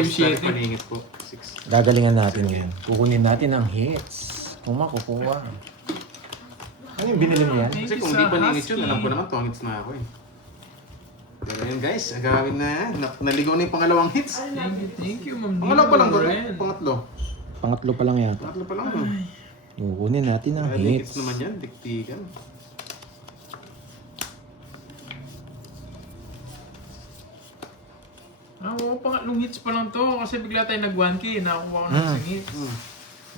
5-7. Paningit po. 6. Gagalingan natin yun. Kukunin natin ang hits. Kung makukuha. Ano yung binili mo yan? Kasi kung di paningit yun, alam ko naman, 2 hits na ako eh. Pero yun guys, agawin na yan. Naligaw na yung pangalawang hits. Thank you, Ma'am Pangalawa pa lang doon. Loren. Pangatlo. Pangatlo pa lang yata. Pangatlo pa lang. Kukunin natin ang Hits hits. naman yan, diktikan. Oo, pangatlong hits pa lang to. Kasi bigla tayo nag 1K. Nakakuha ko ng isang hits.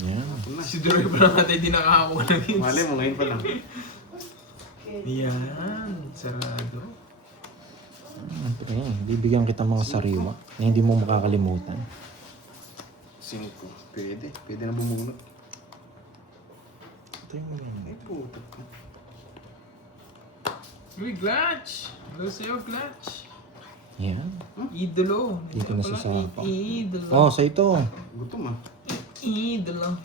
Yan. Si Dory pa lang natin hindi nakakakuha ng hits. Mali mo, ngayon pa lang. Yan. Sarado. Bibigyan kita mga sariwa na hindi mo makakalimutan. 5. Pwede. Pwede na bumunot. Ito yung Ay, puto ka. Uy, Glitch! Hello sa'yo, Glitch. Yan. Idolo. Dito na sa sapa. Idolo. Oh, sa ito. Gutom ah. Idolo.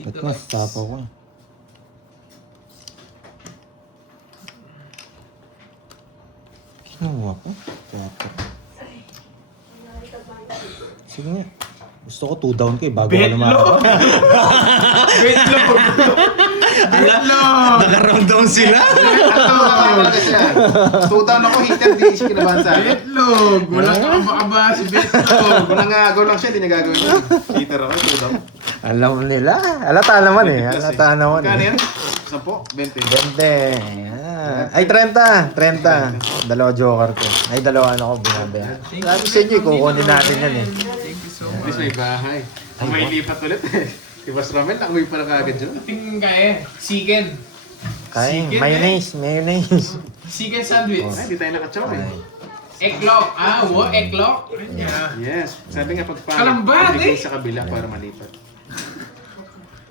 Ba't mas sapa ko eh? Kinuha ko? 4. Sige nga. Gusto ko 2 down ko eh, bago ka lumakad. Betlog! Betlog! Naka-round down sila? Talaga siya. 2 down ako, hitter, di siya kinabahan sa akin. Betlog! Walang kakaba si Betlog! Kung nangagaw lang siya, di niya gagawin yun. Hitter ako, 2 down. Alam nila. Alata naman eh. Alata naman Kano eh. yan? 10? 20? 20. Yan. Ay, 30. 30. Dalawa joker ko. Ay, dalawa ano ko binabayan. Sabi sa inyo, kukunin natin yan eh. Thank you so At least much. may bahay. Kung may lipat ulit eh. Si Boss Ramel, nakauwi pa na kagad yun. Tingin ka eh. Chicken. Kain, Sige, mayonnaise, mayonnaise. Chicken sandwich. Ay, di tayo nakachaw eh. Egglock. Ah, egglock. Yeah. Yes. Sabi nga pagpangit, Kalambat, ibigay eh. sa kabila para malipat.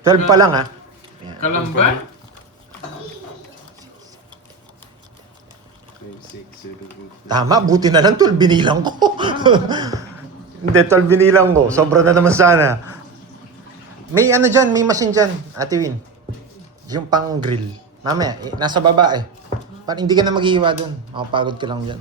12 pa lang ah. Kalamban? 5, 6, 7, 8. Tama, buti na lang 12 binilang ko. Hindi, 12 binilang ko. Sobra na naman sana. May ano dyan, may machine dyan, Ate Win. Yung pang grill. Mamaya, nasa baba eh. Parang hindi ka na maghihiwa dun. Makapagod ka lang dyan.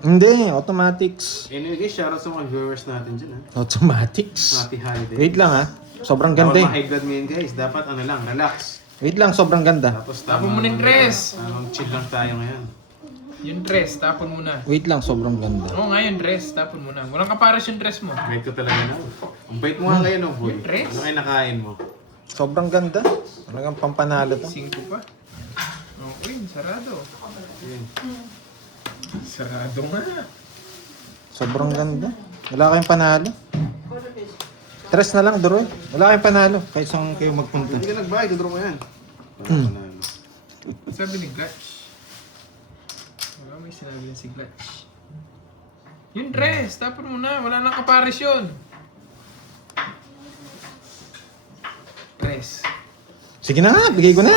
Hindi, automatics. Anyway guys, shoutout sa mga viewers natin dyan ha. Automatics. Happy holiday. Wait lang ah. Sobrang ganda Bawal eh. ma-high blood mo yun guys. Dapat ano lang, relax. Wait lang, sobrang ganda. Tapos Tapon mo na yung dress. Chill lang tayo ngayon. Yung dress, tapon mo na. Wait lang, sobrang ganda. Oo nga yung dress, tapon mo na. Walang kapares yung dress mo. Bait ko talaga na. Ang bait mo nga ngayon oh boy. Dress? Ano kayo nakain mo? Sobrang ganda. Talagang pampanalo to. 5 pa. Okay, sarado. Ayun. Sarado nga. Sobrang ganda. Wala kayong panalo. 3 na lang, Doroy. Wala kayong panalo. Kahit saan kayo magpunta. Hindi ka nagbayad, dudro mo yan. Panalo. Sabi ni Glitch. Wala may sinabi na si Glitch. Yung dress, tapon mo na. Wala nang kapares yun. Dress. Sige na nga, bigay ko na.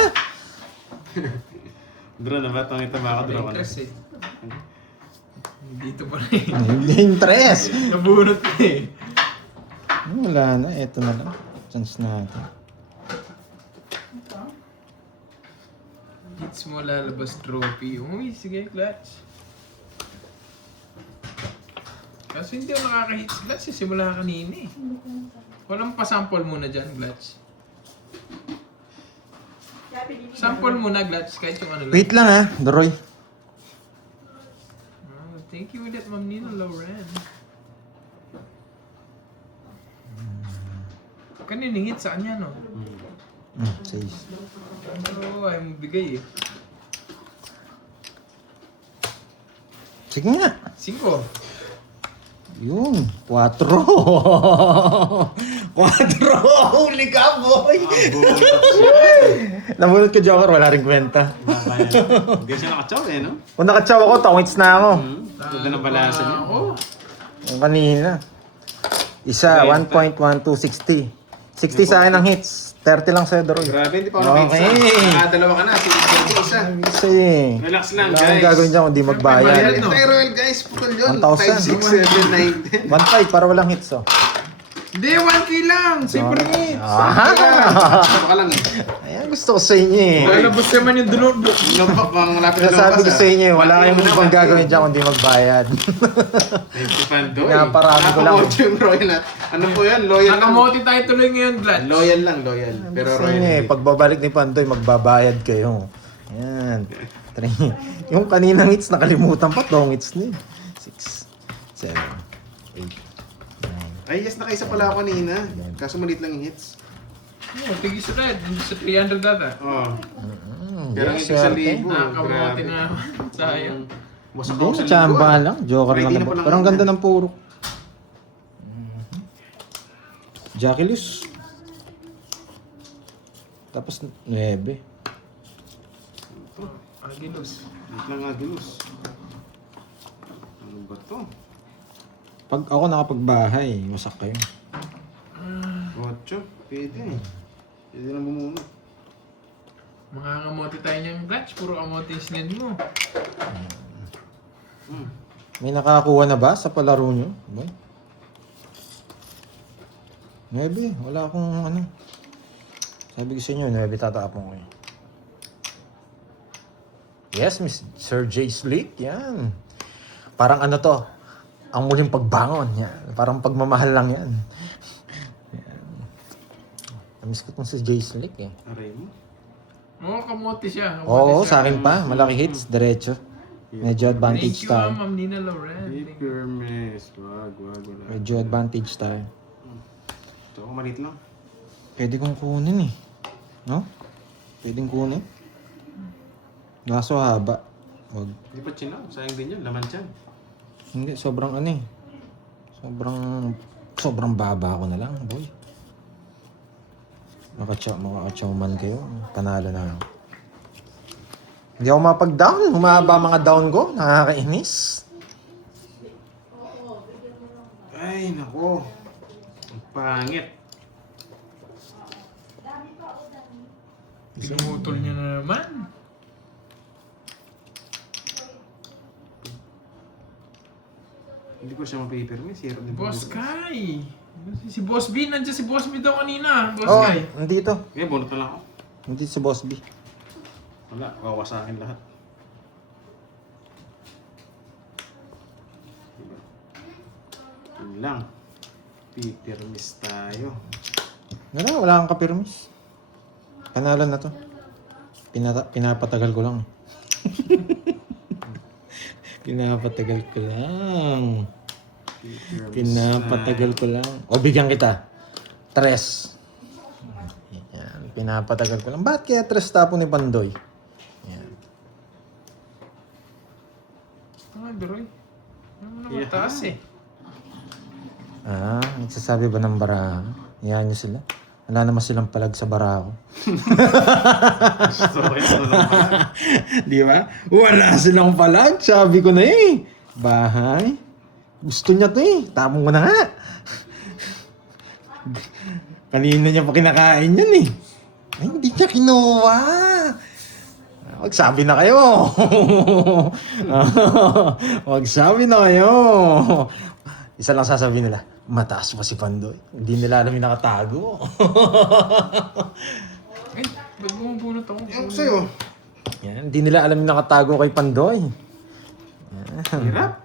Duro na ba? Tangita ba ako? Duro ka Yung na. dress eh. Dito pa rin. Yung 3. Nabunot na eh. Wala na, eto na lang. Chance natin. Hits mo lalabas trophy. Uy, sige, Glitch. Kaso hindi ako nakaka-hits, Glitch. Simula kanina eh. Walang pa-sample muna dyan, Glitch. Sample muna, Glitch. Kahit yung ano lang. Wait lang ha, Doroy. Oh, thank you ulit, Ma'am Nina Loren. Kanina hit sa kanya, no? Says. Oo, ayaw mo bigay eh. Sige nga. 5. Yun, 4. 4! Huli ka, boy! Nabunot ka, Joker. Wala rin kwenta. Hindi siya nakachaw eh, no? Kung nakatsaw ako, tawits na ako. Ganda ng balasa niya. Oo. Yung kanina. Isa, 1.1260. 60 sa akin ang hits. 30 lang sa'yo, Doroy. Grabe, hindi pa ako Okay. nakita. Nakadalawa ka na. Sige, isa. Kasi, Relax lang, wala akong guys. gagawin dyan kung di magbayad. Ayan, Tyrell guys, putol yun. 1,000. 5, 6, 7, 9, 10. 1.5 para walang hits, oh. Hindi, 1K lang. Super hits. Baka lang eh. Ayan, gusto ko sa inyo eh. Lalabas naman yung dulot. Lumpak, mga lapit na Sabi ko lumpas, sa inyo eh, wala kayong Mati- ibang gagawin dyan kundi magbayad. Safety fund doon. Naparami ko lang. Nakamote yung Royal at ano po yan? Loyal lang. Nakamote tayo tuloy ngayon, Glad. Loyal lang, loyal. Pero Sa Royal inyo eh, hindi. pagbabalik ni Pantoy, magbabayad kayo. Ayan. Yung kaninang hits, nakalimutan pa, tong hits na 6, 7, 8. Ay, yes, nakaisa pala ako kanina. Kaso maliit lang yung hits. Oh, tigis red. Hindi sa 300 data. Oo. Pero Yes, hindi sa swerte. libo. Nakakamote na. Sayang. Wasak Hindi, ako sa natsambahan libo. lang. Joker Ready lang na naman. palang Pero ang yan. ganda ng puro. Jacqueline. Tapos 9. Agilos. Wait lang nga, Gilos. Ano ba to? Pag ako nakapagbahay, wasak kayo. 8. Pwede. Pwede na bumuno. Mga kamote tayo niyang Glad. Puro kamote yung sinend mo. May nakakuha na ba sa palaro nyo? Boy? 9. Wala akong ano. Sabi ko sa inyo, 9 tatapon ko yun. Yes, Miss Sir J. Slick. Yan. Parang ano to, ang muling pagbangon. Yan. Parang pagmamahal lang yan. Yan. Namiss ko itong si J. Slick eh. Aray mo. Oo, kamote siya. Kamote Oo, siya. sa akin pa. Malaki hits, diretso. Medyo advantage Thank you, tayo. Ma'am Nina Loren. Paper mess. Wag. Wala. Medyo advantage tayo. Ito ako maliit lang. Pwede kong kunin eh. No? Pwedeng kunin. Kaso haba. Wag. Hindi pa chinaw. Sayang din yun. Laman dyan. Hindi, sobrang ano eh. Sobrang baba ko na lang, boy. Makakachaw man kayo. Panalo na ako. Hindi ako mapag-down. Humaba mga down ko. Nakakainis. Ay, nako. Ang pangit. Pinumutol niya na naman. Hindi ko siya ma-paper mess. Zero din. Boss Kai. Si Boss B. Nandiyan si Boss B daw kanina. Boss Oh, Kai. nandito. Kaya bunot na lang ako. Hindi si Boss B. Wala. Kawawa sa akin lahat. Yun lang. Paper mess tayo. Wala kang kapirmis. Panalo na to. Pinapatagal ko lang. Pinapatagal ko lang. Paper mess Pinapatagal ko lang. O, bigyan kita. 3. Yan. Pinapatagal ko lang. Bakit kaya 3 tapo ni Pandoy? Yan. Ah, Biroy. Ano naman Yeah. taas eh. Ah, nagsasabi ba ng bara? Yan nyo sila. Wala naman silang palag sa bara ko. So, ito lang pala. Di ba? Wala silang palag. Sabi ko na eh. Bahay. Gusto niya to eh. Tapong mo na nga. Kanina niya pa kinakain yan eh. Ay, hindi niya kinuha. Magsabi na kayo. Magsabi na kayo. Isa lang sasabihin nila, mataas pa si Pandoy. Hindi nila alam yung nakatago. Ay, ba't bumubunot ako? Yan ko sa'yo. Yan, hindi nila alam yung nakatago kay Pandoy. Hirap.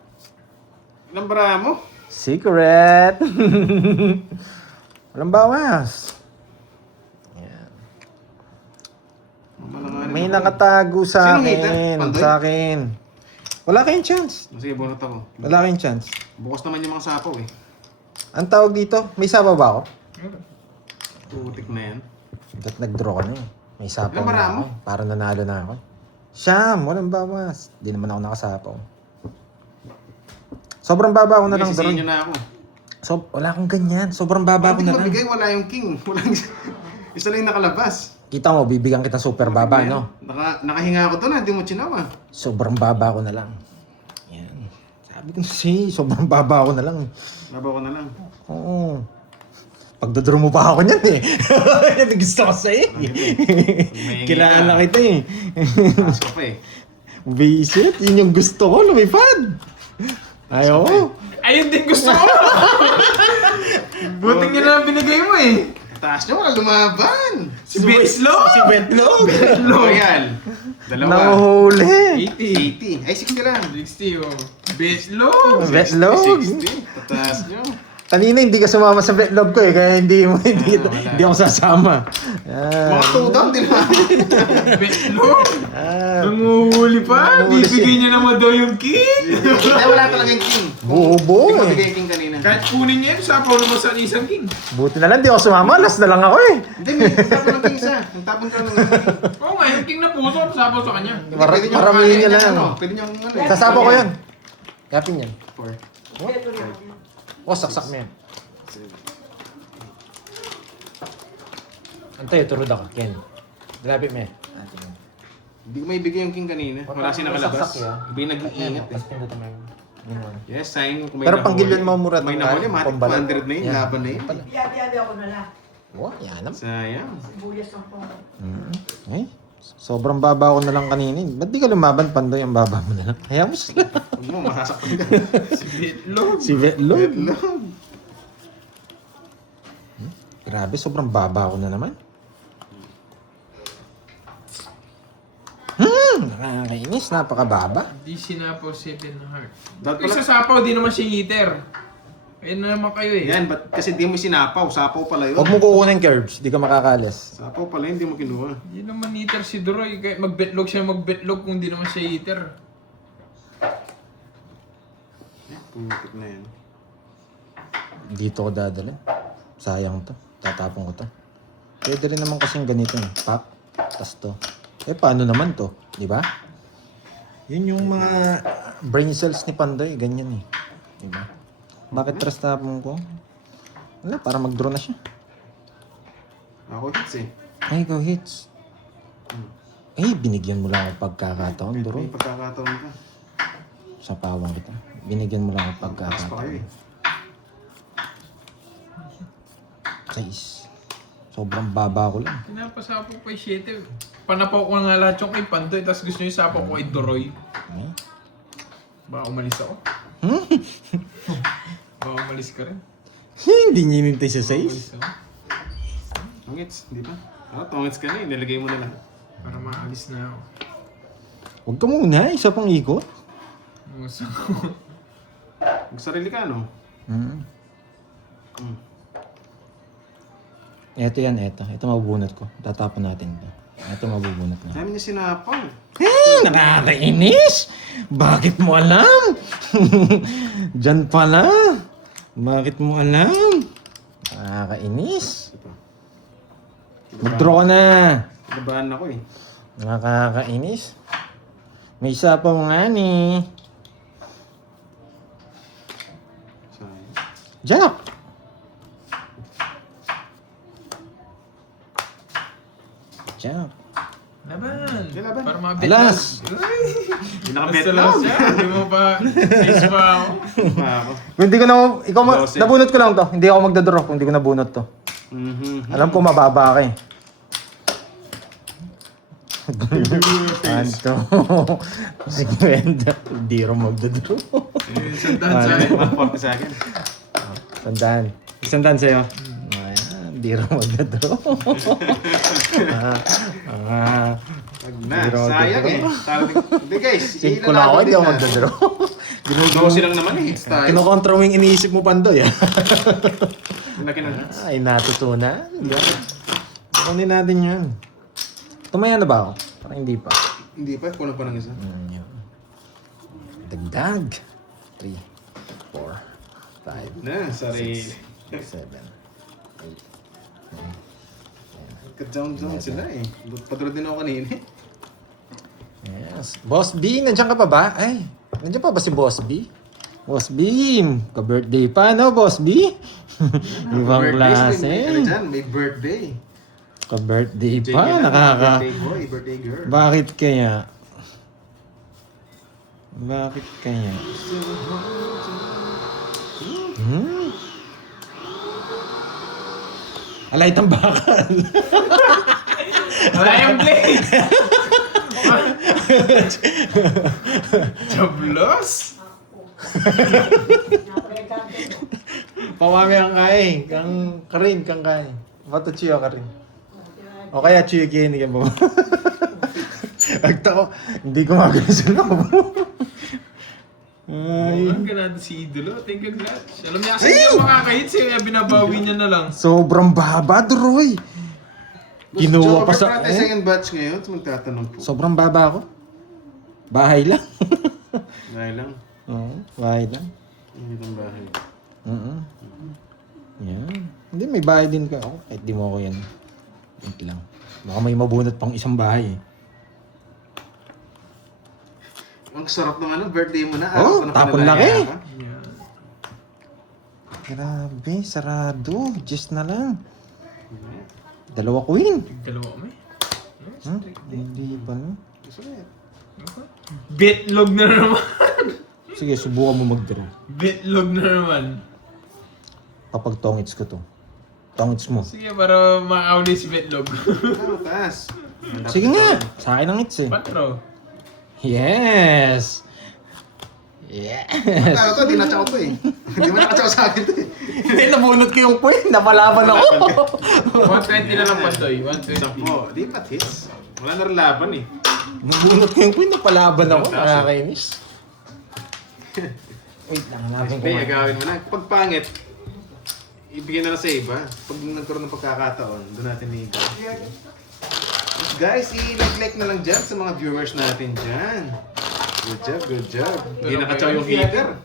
Ilang bara mo? Secret! Walang bawas. Yan. May nakatago sa Sino ngita? akin. Pandoy? Sa akin. Wala kayong chance. Sige, bunot ako. Wala kayong chance. Bukas naman yung mga sapaw eh. Ang tawag dito, may sabaw ba ako? Tutik na yan. Ba't nag-draw ka na eh? May sapaw Ilang na bara ako. mo? Para nanalo na ako. Siyam! Walang bawas. Di naman ako nakasapaw. Sobrang baba ako na lang Sisihin doon. nyo na ako. So, wala akong ganyan. Sobrang baba ko Hindi na lang. mabigay, wala yung king. Walang... Isa lang yung nakalabas. Kita mo, bibigyan kita super baba, no? Nakahinga ako doon, hindi mo chinawa. Sobrang baba ko na lang. Yan. Sabi ko sobrang baba ko na lang. Labaw ko na lang. Oo. Pagdadraw mo pa ako niyan eh. Yan ang gusto ko sa'yo eh. May Kilala kita eh. Taas ko pa eh. Visit, yun yung gusto ko, lumipad. Ayaw. Ayun din gusto ko! Buti nga na binigay mo eh. Taas nyo, wala lumaban. Si Beslo! Si Betlog! Royal. Dalawa. Nanguhuli! 80. 80. Ay, 60 lang. 60 oh. Beslo! Betlog! 60. Taas nyo. Kanina hindi ka sumama sa betlog ko eh, kaya hindi wala. hindi ako sasama. Yan. Mga 2 down din naman. Beslo! Ah, Nanguhuli pa! Nanguhuli Bibigay niya naman daw yung king! Ay, wala talaga yung king. bubo Hindi ko eh. bigay yung king kanina. Kahit kunin niya yun, sapaw naman sa isang king. Buti na lang, di ako sumama. Last na lang ako eh. Hindi, may tapon ng king isa. Nagtapon ka ng king. Oo nga, yung king na puso, sapaw sa kanya. Pwede nyo Maramihin niya kumain, lang. ano, Pwede nyo ano eh. Sasapo ko yan. Yapin yan. 4. O, saksak mo yan. Antay, turod ako. Ken. Lapit mo yan. Hindi ko maibigay yung king kanina. Wala siya nakalabas. Saksak yan. Iba yung nag-iingat eh. Tapos pindutin mo yun. Ganun. Yes, sayang kung may Pero nahuli. panggilyon mo mura May ng- nahuli, matik pambalat. 200 na yun. Yan. Laban na yun. Hati-hati ako na lang. Oh, yan naman. Sayang. Sibuyas ng po. Eh, sobrang baba ko na lang kanina. Ba't di ka lumaban, Pandoy? Ang baba mo na lang. Hayaan mo sila. Huwag mo, masasaktan ka. Si Betlo. Si Betlog. Betlog. Grabe, sobrang baba ko na naman. Nakakainis. Napakababa. Di sinapaw 7 na heart. Dapat Kung pala- sa sapaw, di naman siya eater. Ayun na naman kayo eh. Yan, ba't kasi di mo sinapaw? Sapaw pala yun. Huwag mo kukunin curves. Di ka makakalis. Sapaw pala yun, di mo kinuha. Di naman eater si Duroy. Kaya magbetlog siya magbetlog kung di naman siya eater. Putik na yan. Dito ko dadala. Sayang to. Tatapon ko to. Pwede rin naman kasing ganito eh. Pop. Tas to. Eh, paano naman to? Di ba? Yun yung mga brain cells ni Pandoy. Ganyan eh. Di ba? Bakit trust tapon ko? Wala, para mag-draw na siya. Ako hits eh. Ay, go hits. Eh, binigyan mo lang ako pagkakataon, May Duro. pagkakataon ka. Sa pawang kita. Binigyan mo lang ako Taas pa kayo pagkakataon. eh. 6. Sobrang baba ko lang. Pinapasapaw pa yung 7. Panapaw ko nga lahat yung kay Pantoy. Tapos gusto niyo sapaw ko kay Duroy. Eh? Baka umalis ako. Baka umalis ka rin. Hindi niya inintay sa 6. Umalis ako. Tongits, di ba? Ah, tongits ka na eh. Nilagay mo na lang. Para maalis na ako. Huwag ka muna, isa pang ikot. Gusto Magsarili ka, no? Hmm. Hmm. Eto yan, eto. Ito mabubunot ko. Tatapon natin to. Ito mabubunot na. Dami niya sinapaw. Nakakainis! Bakit mo alam? Diyan pala. Bakit mo alam? Nakakainis. Ito. Mag-draw ka na. Labahan ako eh. Nakakainis. May isa pa nga ni. Sayang. Jack! Jack. Laban. Sige, laban. Para mabit. Alas! Hindi Basta nakabet lang lang. siya. Hindi mo pa. 6 pa ako. Ako. Kung hindi ko na, ikaw Dose. nabunot ko lang to. Hindi ako magdadraw kung hindi ko nabunot to. Mhm. Alam ko mababa ka eh. Anto. Sige, hindi rin magdadraw. Isang tahan sa akin. 140 sa akin. Tandaan. Isang daan sa'yo. Ayan, hindi rin magdadraw. Wag na. Zero Sayang eh. magdadraw. Hindi guys. Check ko lang ako, hindi ako magdadraw. Dose lang naman eh. Hits tayo. Kinokontra mo yung iniisip mo, Pandoy. Laki ng hits. Ay, natutunan. Kunin natin yan. Tumaya na ba ako? Parang hindi pa. Hindi pa. Kulang pa ng isa. Yun. Dagdag. 3, 4, 5, Na, sorry. 7, 8. Ka-down-down sila eh. Padulad din ako kanina eh. Yes. Boss B, nandiyan ka pa ba? Ay, nandiyan pa ba si Boss B? Boss B, ka-birthday pa, no, Boss B? Ibang Birthdays, klase. Ano dyan? May birthday. Ka-birthday pa, Jay, nakaka... Birthday boy, birthday girl. Bakit kaya? Bakit kaya? Hmm? Alay itang bakal. Wala yung blade. Chablos. Pamami ang kain. Kang kain. Bato chiyo ka rin. O kaya chiyo kini ka ba? Agta ko, hindi ko magano sa loob. Ay. Ang ganado si Idolo. Thank you, Glitch. Alam niya kasi hindi makakahit siya. Binabawi niya na lang. Sobrang baba, Droy. Kinuha pa sa... Pati second batch ngayon, magtatanong po. Sobrang baba ako. Bahay lang. Bahay lang. Oo, bahay lang. Hindi ng bahay. Yan. Hindi, may bahay din ka ako. Kahit di mo ako yan. Wait lang. Baka may mabunot pang isang bahay eh. Ang sarap ng ano, birthday mo na. Oh, tapon laki. Yeah. Grabe, sarado. Just na lang. Dalawa queen. Dalawa kami. Huh? Hindi ba no? Bitlog na naman. Sige, subukan mo mag-draw. Bitlog na naman. Kapag tongits ko to. Tongits mo. Sige, para makauli si Bitlog. Taas. Sige nga. Sa akin ang hits eh. 4. Yes! Yeah! Ano to, di na-chow to eh. Di ba naka-chow sa akin to eh. Hindi, nabunot ko yung point. Napalaban ako. 120 na lang Pantoy. 120. Sampo, di pa hits. Wala na rin laban eh. Nabunot ko yung point. Napalaban ako. Nakakainis. Wait lang, hanapin ko. Hindi, agawin mo na. Pag pangit, ibigay na lang sa iba. Pag nagkaroon ng pagkakataon, doon natin i-igawin. Guys, i-like na lang dyan sa mga viewers natin dyan. Good job, good job. Hindi naka-chow yung heater.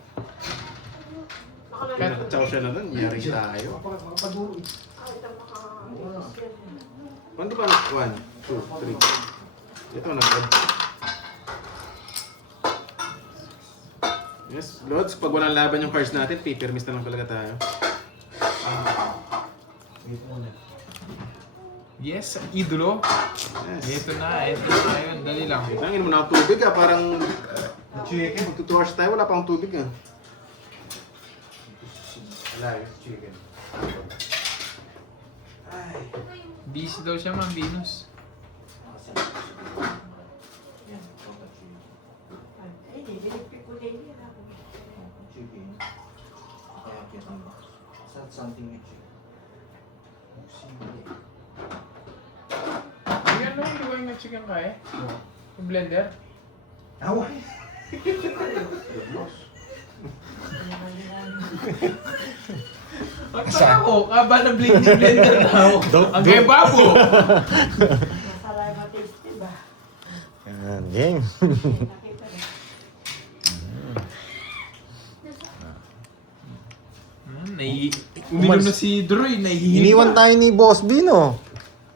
Hindi naka-chow siya na doon. Yari tayo. Paano ba? 1, 2, 3. Ito, nag-add. Yes, Lods, pag walang laban yung cards natin, paper-miss na lang talaga tayo. Yes, Idolo. Yes. Ito na yun. Dali lang. Tangin mo na ang tubig ah, parang chicken. Mag 2 hours tayo, wala pa akong tubig ah. Wala yung chicken. Busy daw siya, Ma'am Venus. Yan lang, iwan na chicken ka eh. Yung blender. Away. Ang tara ko, kaba na blender na ako. Ang gaya babo. Masarap matasty ba? Yan, game. Nakita na. Uminom na si Droy, nahihinig Iniwan pa. tayo ni Boss Bino.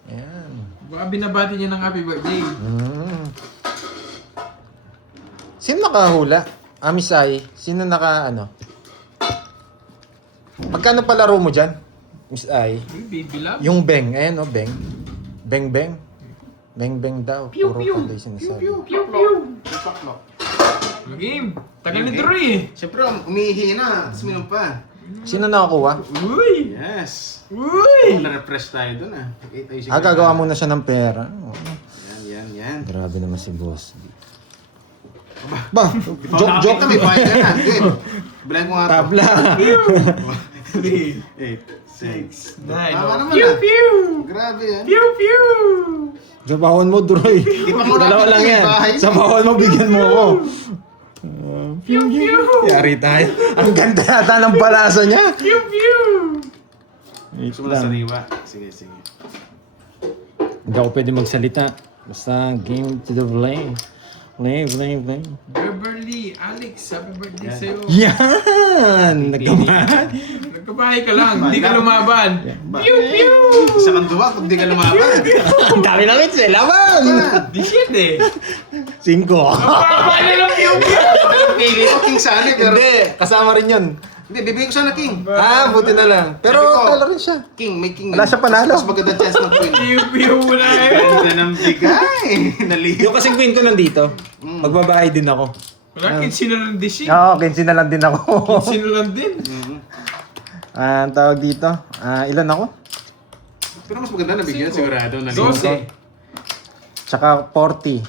Yan. Baka binabati niya ng happy birthday. Sino nakahula? Amisay. Sino ano? Magkano palaro mo dyan? Miss Ai? Uy, baby love. Yung Beng. Ayan o, Beng. Beng Beng. Beng Beng daw. Pew, Puro pew. panday sinasabi. Pew, pew. Paklok. Game. Tagal ni Droy eh. Siyempre, umiihi na. Tapos minum pa. Sino nakakuha? Uy! Yes. Uy! Na-refresh tayo dun ah. Gagawa muna siya ng pera. Oo. Yan. Grabe naman si Boss. Ba, Joke na, may bayad ka na. Good. Bilang ko nga ito. Tabla. 3, 8, 6. 9. Tama naman Pew, ah. pew! Grabe yan. Pew, pew! Jabahon mo, Droy. Di pa ko Dalawa lang napit yan. yung bahay. Sa bahon mo, bigyan mo ako. Pew, pew! Yari tayo. Ang ganda yata ng balasa niya. Pew, pew! Gusto mo na sariwa. Sige. Hindi ako pwede magsalita. Basta game to the play. Play. Beverly, Alex, happy birthday sa'yo. Yan! Nagkaman. Nagkabahay ka lang, hindi ka lumaban. Pew, pew! Isa kang duwa pag di ka lumaban. Ang dami ng hits eh. Laban! Di shit eh. 5. Papa na lang pew, pew! Pili ko King sana pero... Hindi. Kasama rin yun. Hindi, bibigay ko sana King. Buti na lang. Pero Sabi ko, talo rin siya. King, may King. Wala siya panalo. Mas maganda chance ng Queen. Pew, pew na eh. Ganda ng bigay. Naliyo. Yung kasing queen ko nandito. Magbabahay din ako. Wala, kinsino lang dish eh. Oo, 15 na lang din ako. Kinsino lang din. Ang tawag dito. Ilan ako? Pero mas maganda na bigyan sigurado. Naliyo. 12. Tsaka 40.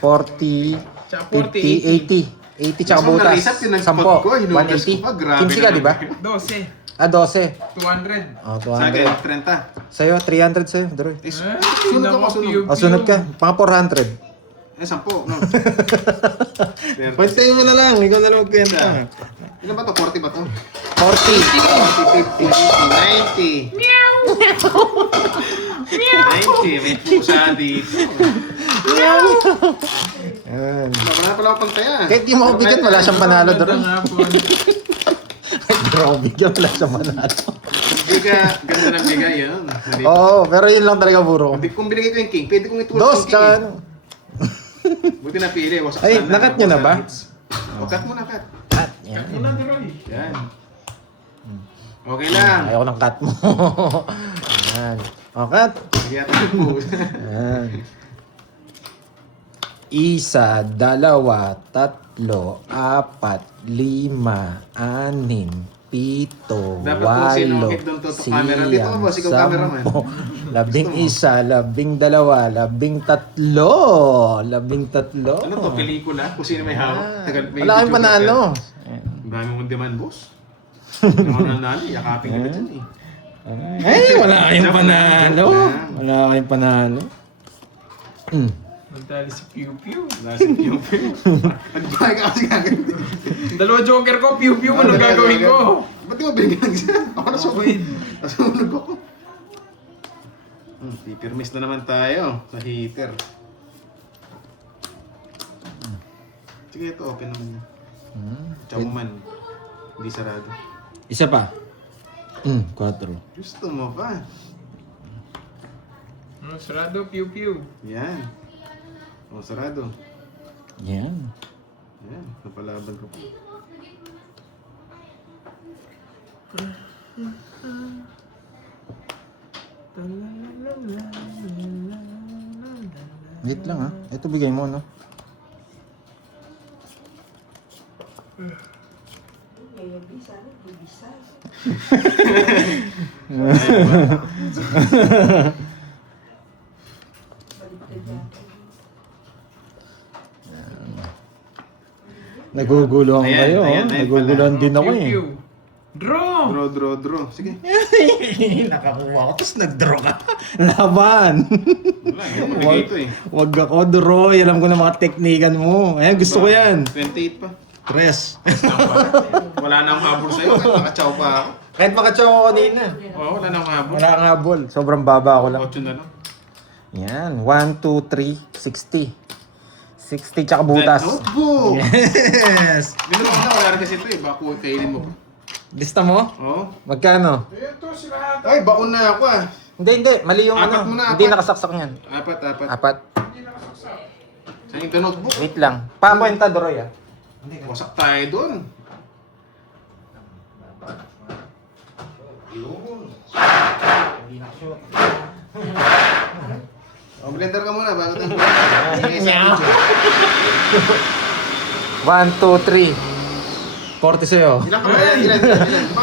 40. Tsaka 50. 80. 80 tsaka Mas butas. narisat yung nag-spot ko, hinugas ko pa, grabe 180. 15 ka, naman. di ba? 12. 12. 200. Oh, Sa akin, 200. 30. Sa'yo, 300 sa'yo, Droy. Eh, Ay, sunod nako, ako, sunod. pew, O, sunod ka. Pang 400. Eh, 10. No? 30. Pwede mo na lang. Ikaw na lang magkwenta. Ilan ba to? 40 ba to? 40. 50, 50, 90. 90, may pusa dito. Ayan. Wala pala ako pantaya. Kahit di mo ako bigyan, wala siyang panalo, Droy. Hapon. Kahit di mo ako bigyan, wala siyang panalo. Ganda ng bigay yun. Hindi. Oo, pero yun lang talaga, puro. Kung binigay ko yung king, pwede kong itulog Dos, yung king. tsaka eh. ano. Buti napili. Wasak Ay, sana. nakat nyo na ba? O, cut mo na, cut. Cut. Yan. Muna, Droy. Yan. Okay lang. Ayaw ng cut mo. Yan. O, cut. Kaya tayo po. Yan. Isa, dalawa, tatlo, apat, lima, anim, pito, Dapat kung sino walo, hit doon to camera. Dito ka, boss, ikaw cameraman. 10, 11, 12, 13, 13. Ano to, pelikula? Kung sino may hawak. May Wala kayong video panalo. Ang dami mong demand, boss. Yung mga nanalo, yakapin kita dyan eh. Ay, wala kayong panalo. Wala kayong panalo. Nagtali si Pew Pew. Lasing yung film. Nag-buy ka kasi gagawin. Dalawa joker ko, Pew Pew. Anong gagawin ko? Ba't di mo binigyan ng isa? Ako nasunog ako. Pipirmis na naman tayo sa heater. Sige, ito open naman. Tsaka man. Hindi sarado. Isa pa. 4. Gusto mo pa. Oh, sarado, Pew Pew. Yan. O, sarado. Yan. Yan, napalaban ko pa. Wait lang ha. Ito bigay mo, no? May bisa, may bisa. Baliktad yata. Naguguluhan Ayan, kayo. ayan, ayan Naguguluhan din ako Pew eh. Pew. Draw! Draw. Sige. Nakakuha ko, tapos nag-draw ka. Laban. Wala, hindi mo bigay ito eh. Wag ako, Droy. Alam ko na mga teknikan mo. Ayan, gusto ko yan. 28 pa. Tres. Wala na akong habol sa'yo, kahit nakachaw pa ako. Kahit makachaw ako kanina. Oo, wala na akong habol. Wala kang habol. Sobrang baba ako lang. 8 na lang. Yan. 1, 2, 3, 60. 60 tsaka butas. That notebook! Yes! Ganun ako na, wala rin kasi ito eh. Baka kainin mo pa. Lista mo? Oo. Magkano? Ito, sila. Ay, baon na ako ah. Hindi. Mali yung Apat ano. muna, Hindi apat. nakasaksak niyan. Apat. Apat. Saan yung the notebook? Wait lang. Pakwenta, Droy ah. Wasak tayo doon. O, blender ka muna bago tayo. Nya. 1, 2, 3. 40 sa'yo. Ilan ka ba? Ilan?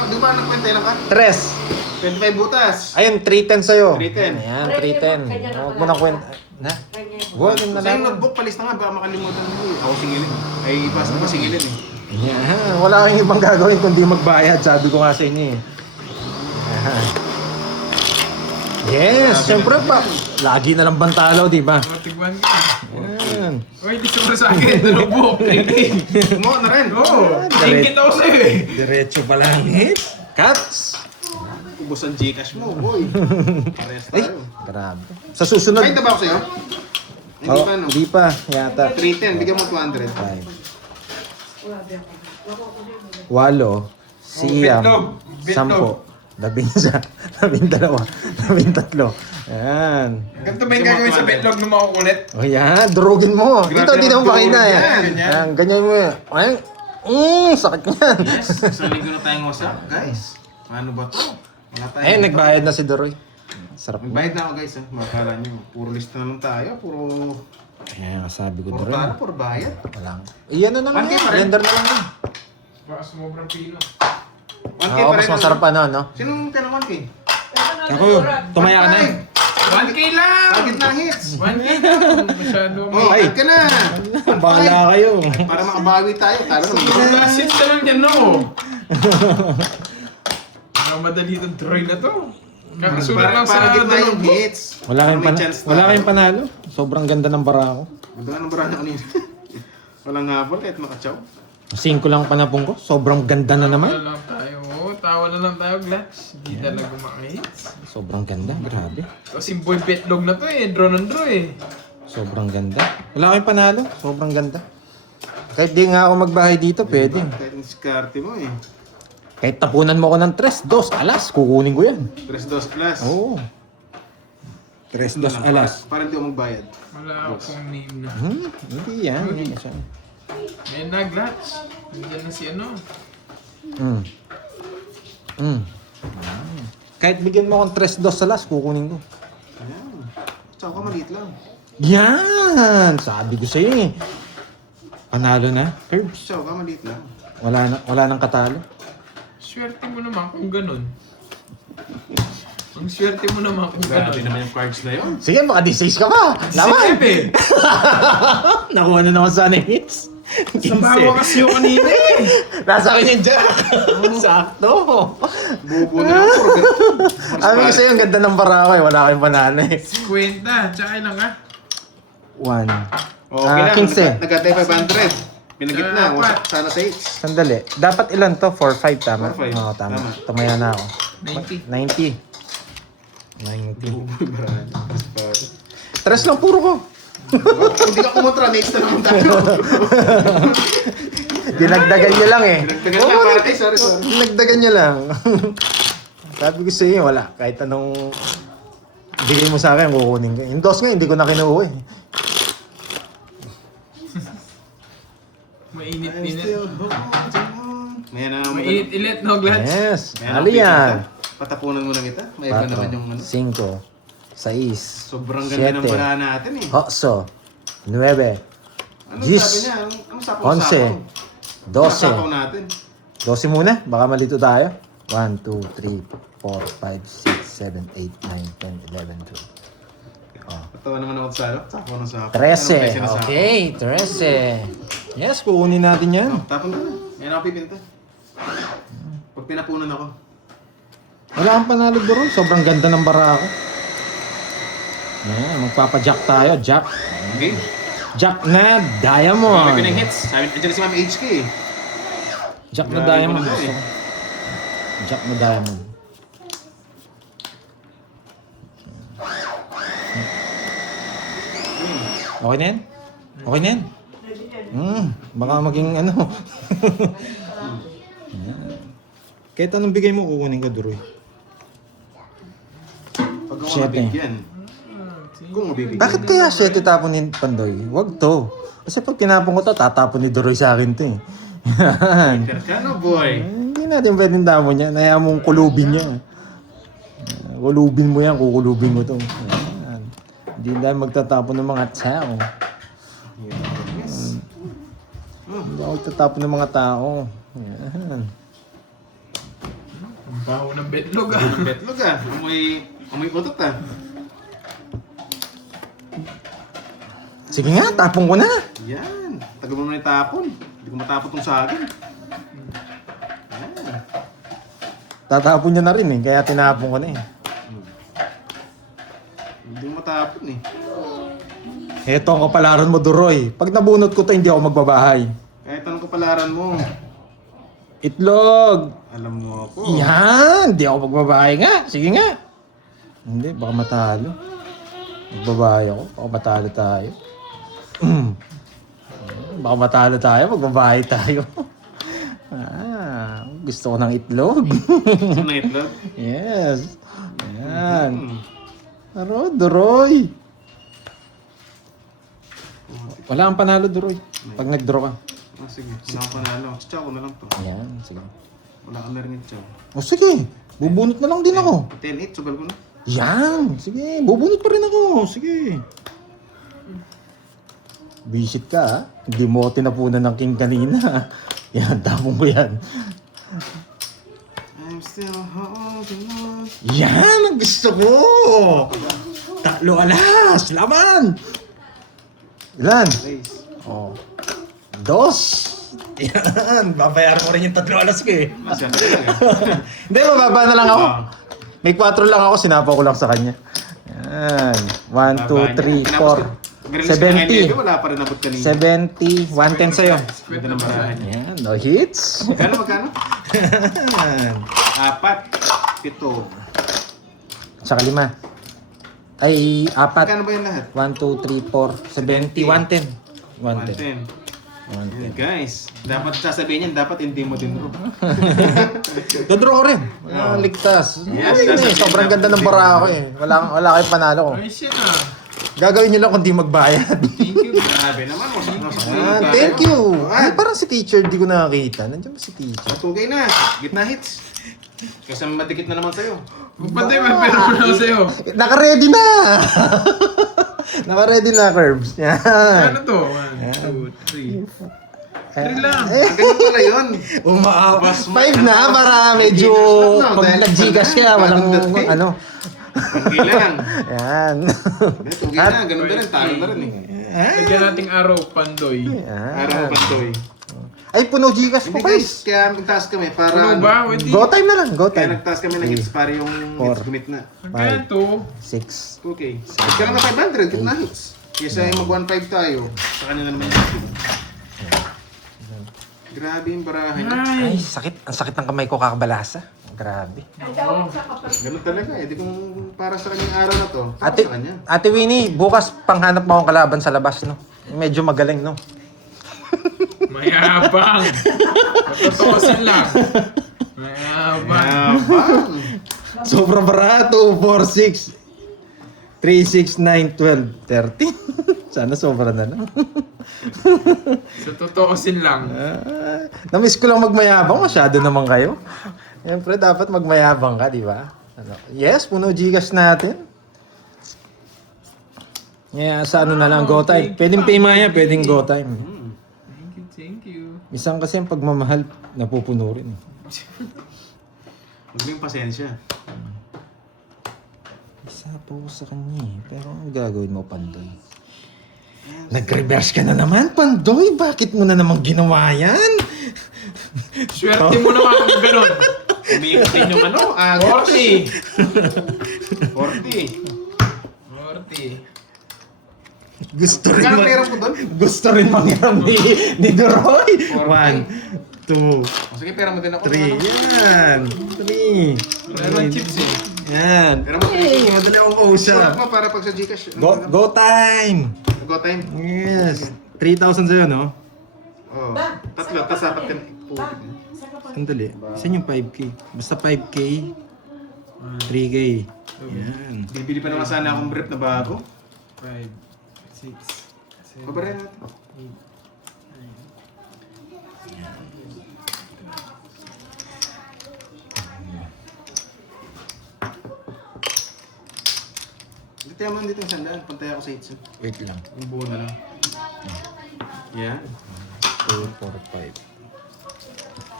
Di ba nagkwenta ilan ka? Tres. 25 butas. Ayun, 310 sa'yo. 310. Ayan, 310. Huwag mo na kwenta. Na? Kanya yung Huwag mo na Sa yung lang. notebook, palis na nga. Baka makalimutan mo eh. Ako singilin. Ay, basta pa singilin eh. Yan. Wala kang ibang gagawin kundi magbayad. Sabi ko nga sa inyo eh. Ayan. Yes, syempre pa. Lagi na lang bantalaw, di ba? Matigwan ka. Yan. Uy, di sobra sa akin. Nalubok. Mo na rin. Oo. Tingkit ako sa'yo eh. Diretso pa lang hit. Cuts. Ubos ang Gcash mo, boy. Parehas Ay, tayo. grabe. Sa susunod. Kahit na ba ako sa'yo? Hindi Oh, pa no? Hindi pa, yata. 310, bigyan mo 200. 5, Grabe ako. Wako ko din. 8, siyam, Bitlog. 10, 11, 12, 13. Ayan. Ganito ba yung gagawin sa betlog na makukulit? O yan, durugin mo. Grabe Dito, di naman naman pakita durugin yan. yan. Ayan, ganyan mo yan. Ayan. Sakit niyan. Yes, isang linggo na tayong usap. Guys, ano ba to? Wala tayong Ayun, nagbayad na si Doroy. Sarap mo. Nagbayad na ako guys. Makakala nyo, puro lista na lang tayo. Puro Ayan, sabi ko puro Doroy. talo, puro bayad. Wala. Iyan na lang Pangke yan. pa rin. Blender na lang yan. Baka sumobrang pilo. 1K Oo, pa mas rin, masarap ano? ano, no? Sinong ka ng 1K? Ako, tumaya ka na. 1K lang! Target na hits. 1K lang! Masyado. Oh, Ay. add ka na. Bahala kayo. Para makabawi tayo. Talo na. Assist ka lang dyan, no? Parang madali itong Troy na to. Kakasulat lang Para sa gitna yung dalawang book. hits. Wala kayong, May chance wala na- kayong panalo. Sobrang ganda ng bara ko. Ganda nga ng barana kanina. Walang habol kahit makachaw. 5 lang panapong ko. Sobrang ganda na Tawa naman. na lang tayo. Oo, tawa na lang tayo, Glats. Hindi talaga makahits. Sobrang ganda. Grabe. Kasi boy betlog na to eh. Draw ng draw eh. Sobrang ganda. Wala kayong panalo. Sobrang ganda. Kahit di nga ako magbahay dito, pwede. Kahit yung skarte mo eh. Kahit tapunan mo ko ng 3-2, alas, kukunin ko yan. 3-2 plus. Oo. 3-2 alas. Para hindi ako magbayad. Wala akong name na. Hindi yan. Yan siya. Ayan na, Glats. Nandiyan na si ano. Mm. Mm. Kahit bigyan mo akong 3-2 alas, kukunin ko. Ayan. Chow ka maliit lang. Yan! Sabi ko sa'yo eh. Panalo na. Curbs. Chow ka maliit lang. Wala nang katalo. Swerte mo naman kung ganun. Ang swerte mo naman kung Grabe ganun. naman yung cards na yun. Sige, baka D6 ka pa. Laban! Sige, Nakuha na naman sana yung hits. Sabawa kasi yung kanina eh. Nasa akin yung jack. Sakto. Bubo na lang. Puro Sabi ko sa'yo, ang ganda ng bara ko eh. Wala kayong panalo eh. Kwenta. Tsaka ilang ka? 1. Okay lang. 15. Nagkatay 500. Pinagit na. Apat. Sana sa 8. Sandali. Dapat ilan to? 4-5 tama? 4-5. Oo, tama. Tama. Tumaya na ako. 90. 90. Bubo yung barana. Tres lang puro ko. Hindi ka kumontra. Next na naman tayo. Dinagdagan nyo lang eh. Pinagtagal lang para kay sorry. Dinagdagan nyo lang. Sabi ko sa'yo, wala. Kahit anong bigay mo sa akin, kukunin ko. Yung dos nga, hindi ko na kinuha eh. Mainit-init. May na Mainit-init, no, Glats? Yes. May Ali yan. Patapunan mo na kita. May iba naman yung ano. 5, 6, Sobrang ganda ng barana natin eh. 8, 9, Anong Gis. sabi niya? Anong 11, 12. 12. Natin. 12 muna, baka malito tayo. 1, 2, 3, 4, 5, 6, 7, 8, 9, 10, 11, 12. Patawa naman ako sa ano. Sapo na sa 13. Okay, 13. Yes, kukunin natin yan. Tapon ka na. Yan ako pipinta. Pag pinapunan ako. Wala kang panalo doon. Sobrang ganda ng bara ako. Yan, magpapajack tayo. Jack. Okay. Jack na Sabi ko diamond. ng hits. Sabi, andyan na si Ma'am HK eh. Jack na Grabe diamond. mo na Gusto eh. ko. Jack na diamond. Okay na yan? Okay na yan? Baka maging ano. Kahit anong bigay mo, kukunin ka, Duroy. Pag ako Siyete. mabigyan. Kung mabibigyan. Bakit kaya 7 tapon ni Pandoy? Wag to. Kasi pag tinapon ko to, tatapon ni Duroy sa akin to eh. Yan. Terkano boy. Hindi natin pwedeng tapon yan. Naya mong kulubin niya. Kulubin mo yan, kukulubin mo to. Yan. Hindi dahil magtatapon ng mga tao. Yes. Hindi ako magtatapon ng mga tao. Yan. Ang baho ng betlog ah. Ang betlog ah. Amoy utot ah. Sige nga, tapon ko na. Yan. Tagal mo na itapon. Hindi ko matapon tong sa akin. Yan. Tatapon niya na rin eh, kaya tinapon ko na eh. Hindi ko matapon eh. Ito ang kapalaran mo, Duroy. Pag nabunot ko to, hindi ako magbabahay. Kahit anong kapalaran mo. Itlog! Alam mo ako. Yan! Hindi ako magbabahay nga. Sige nga. Hindi, baka matalo. Magbabahay ako. Baka matalo tayo. Baka matalo tayo. Magbabahay tayo. Gusto ko ng itlog. Gusto na itlog? Yes. Yan. Pero, Duroy. Wala kang panalo, Duroy. Pag nag-draw ka. Sige. Wala akong panalo. Chow ko na lang to. Ayan, sige. Wala kang narinig chow. O sige, bubunot na lang din ako. 10-8. Sugal ko na. Yan! Sige, bubunot pa rin ako. Sige. Visit ka, ha? Hindi mo ako tinapunan ng king kanina. Yan, tapong ko yan. I'm still holding on. Yan! Ang gusto ko! Tatlo alas! Laban! Ilan? Place. Oh. Dos! Yan, babayaran ko rin yung 3 alas ko eh. Masyado lang eh. Hindi, mababa na lang ako. May 4 lang ako, sinapa ko lang sa kanya. Yan. 1, 2, 3, 4. 70. Wala pa rin abot kanina. 70. 110 sa'yo. Ganda ng barahan. Yan, no hits. Magkano? Yan. 4, 7. Tsaka 5. Ay, 4. Magkano ba yung lahat? 1, 2, 3, 4. 70. 110. 110. 110. Guys, dapat sasabihin yan, dapat hindi mo din bro. Gadraw ko rin. Ligtas. Yes, Ay, sasabihin sobrang dapat ganda ng hindi bara mo. ko eh. Wala kayong panalo ko. Ay, shit ah. Gagawin nyo lang kung di magbayad. Thank you. Grabe naman, wasak Thank you. Ay, parang si teacher, di ko nakakita. Nandiyan ba si teacher? Tugay na, gitna hits. Kasi madikit na naman sa'yo. Pantay, may pera ko na ako sa'yo. Naka-ready na! Naka-ready na, Curbs. Yan. Ano to? 1, 2, 3. 3 lang. Ang ganun pala yun. Umaabas. 5 na para medyo pag nag-gigas kaya walang ano. Tugay lang. Yan. Tugay na, ganun na rin, talo na rin eh. Lagyan nating araw, pandoy. Araw Yan. pantoy. Ay, puno gigas Hindi ko, guys, guys. kaya nagtaas kami para... Ano ba? Pwede. Go time na lang, go Kaya time. nagtaas kami ng hits para yung hits gumit na. Magkano to? 6. 2K. Kaya na 500, gitna hits. Kesa yung mag 1.5 tayo, sa kanya na naman yung Grabe yung barahan niya. Ay, Ay. sakit. Ang sakit ng kamay ko kakabalasa. Grabe. Ay, daw sa kapatid. Ganun talaga eh. Di kung para sa kanyang araw na to, para Ate, sa kanya. Ate Winnie, bukas panghanap mo akong kalaban sa labas, no? Medyo magaling, no? Mayabang. Matutukasin lang. Mayabang. Yabang! Sobrang barato. 4, 6, 3, 6, 9, 12, 13. Sana sobra na lang. Sa tutukasin lang. Namiss ko lang magmayabang. Masyado naman kayo. Siyempre, dapat magmayabang ka, di ba? Ano? Yes, puno Gcash natin. Yeah, sa ano na lang, go time. Pwedeng Paymaya, pwedeng go time. Thank you, thank you. Minsan kasi ang pagmamahal, napupuno rin. Huwag mo yung pasensya. Isa po sa kanya eh. Pero ang gagawin mo, Pandoy? Nag-reverse ka na naman, Pandoy. Bakit mo na naman ginawa yan? Swerte mo naman kung ganun. Umiikot din yung ano, 40. 40. 40. Gusto rin Magkano pera mo doon? Gusto rin manghiram ni Doroy. 1, 2, O sige, pera mo din ako. 3. Yan. 3. Wala nang chips eh. Yan. Pera mo, Hey, madali akong Short kausap. mo para pag sa Gcash. Go time! Go time. Yes. 3,000 sa'yo, no? Oh. Ba? Tatlo, tas apat ka. Ba? Sa kapatid. Sandali. Saan yung 5K? Basta 5K, 3K. Yan. Bibili pa naman sana akong brief na bago. 5, 6, 7, Pabaray natin. 8. Dito naman dito yung sandaan. Pantay ako sa hits. Wait lang. Yung buo na lang. Yan. 2, 4, 5.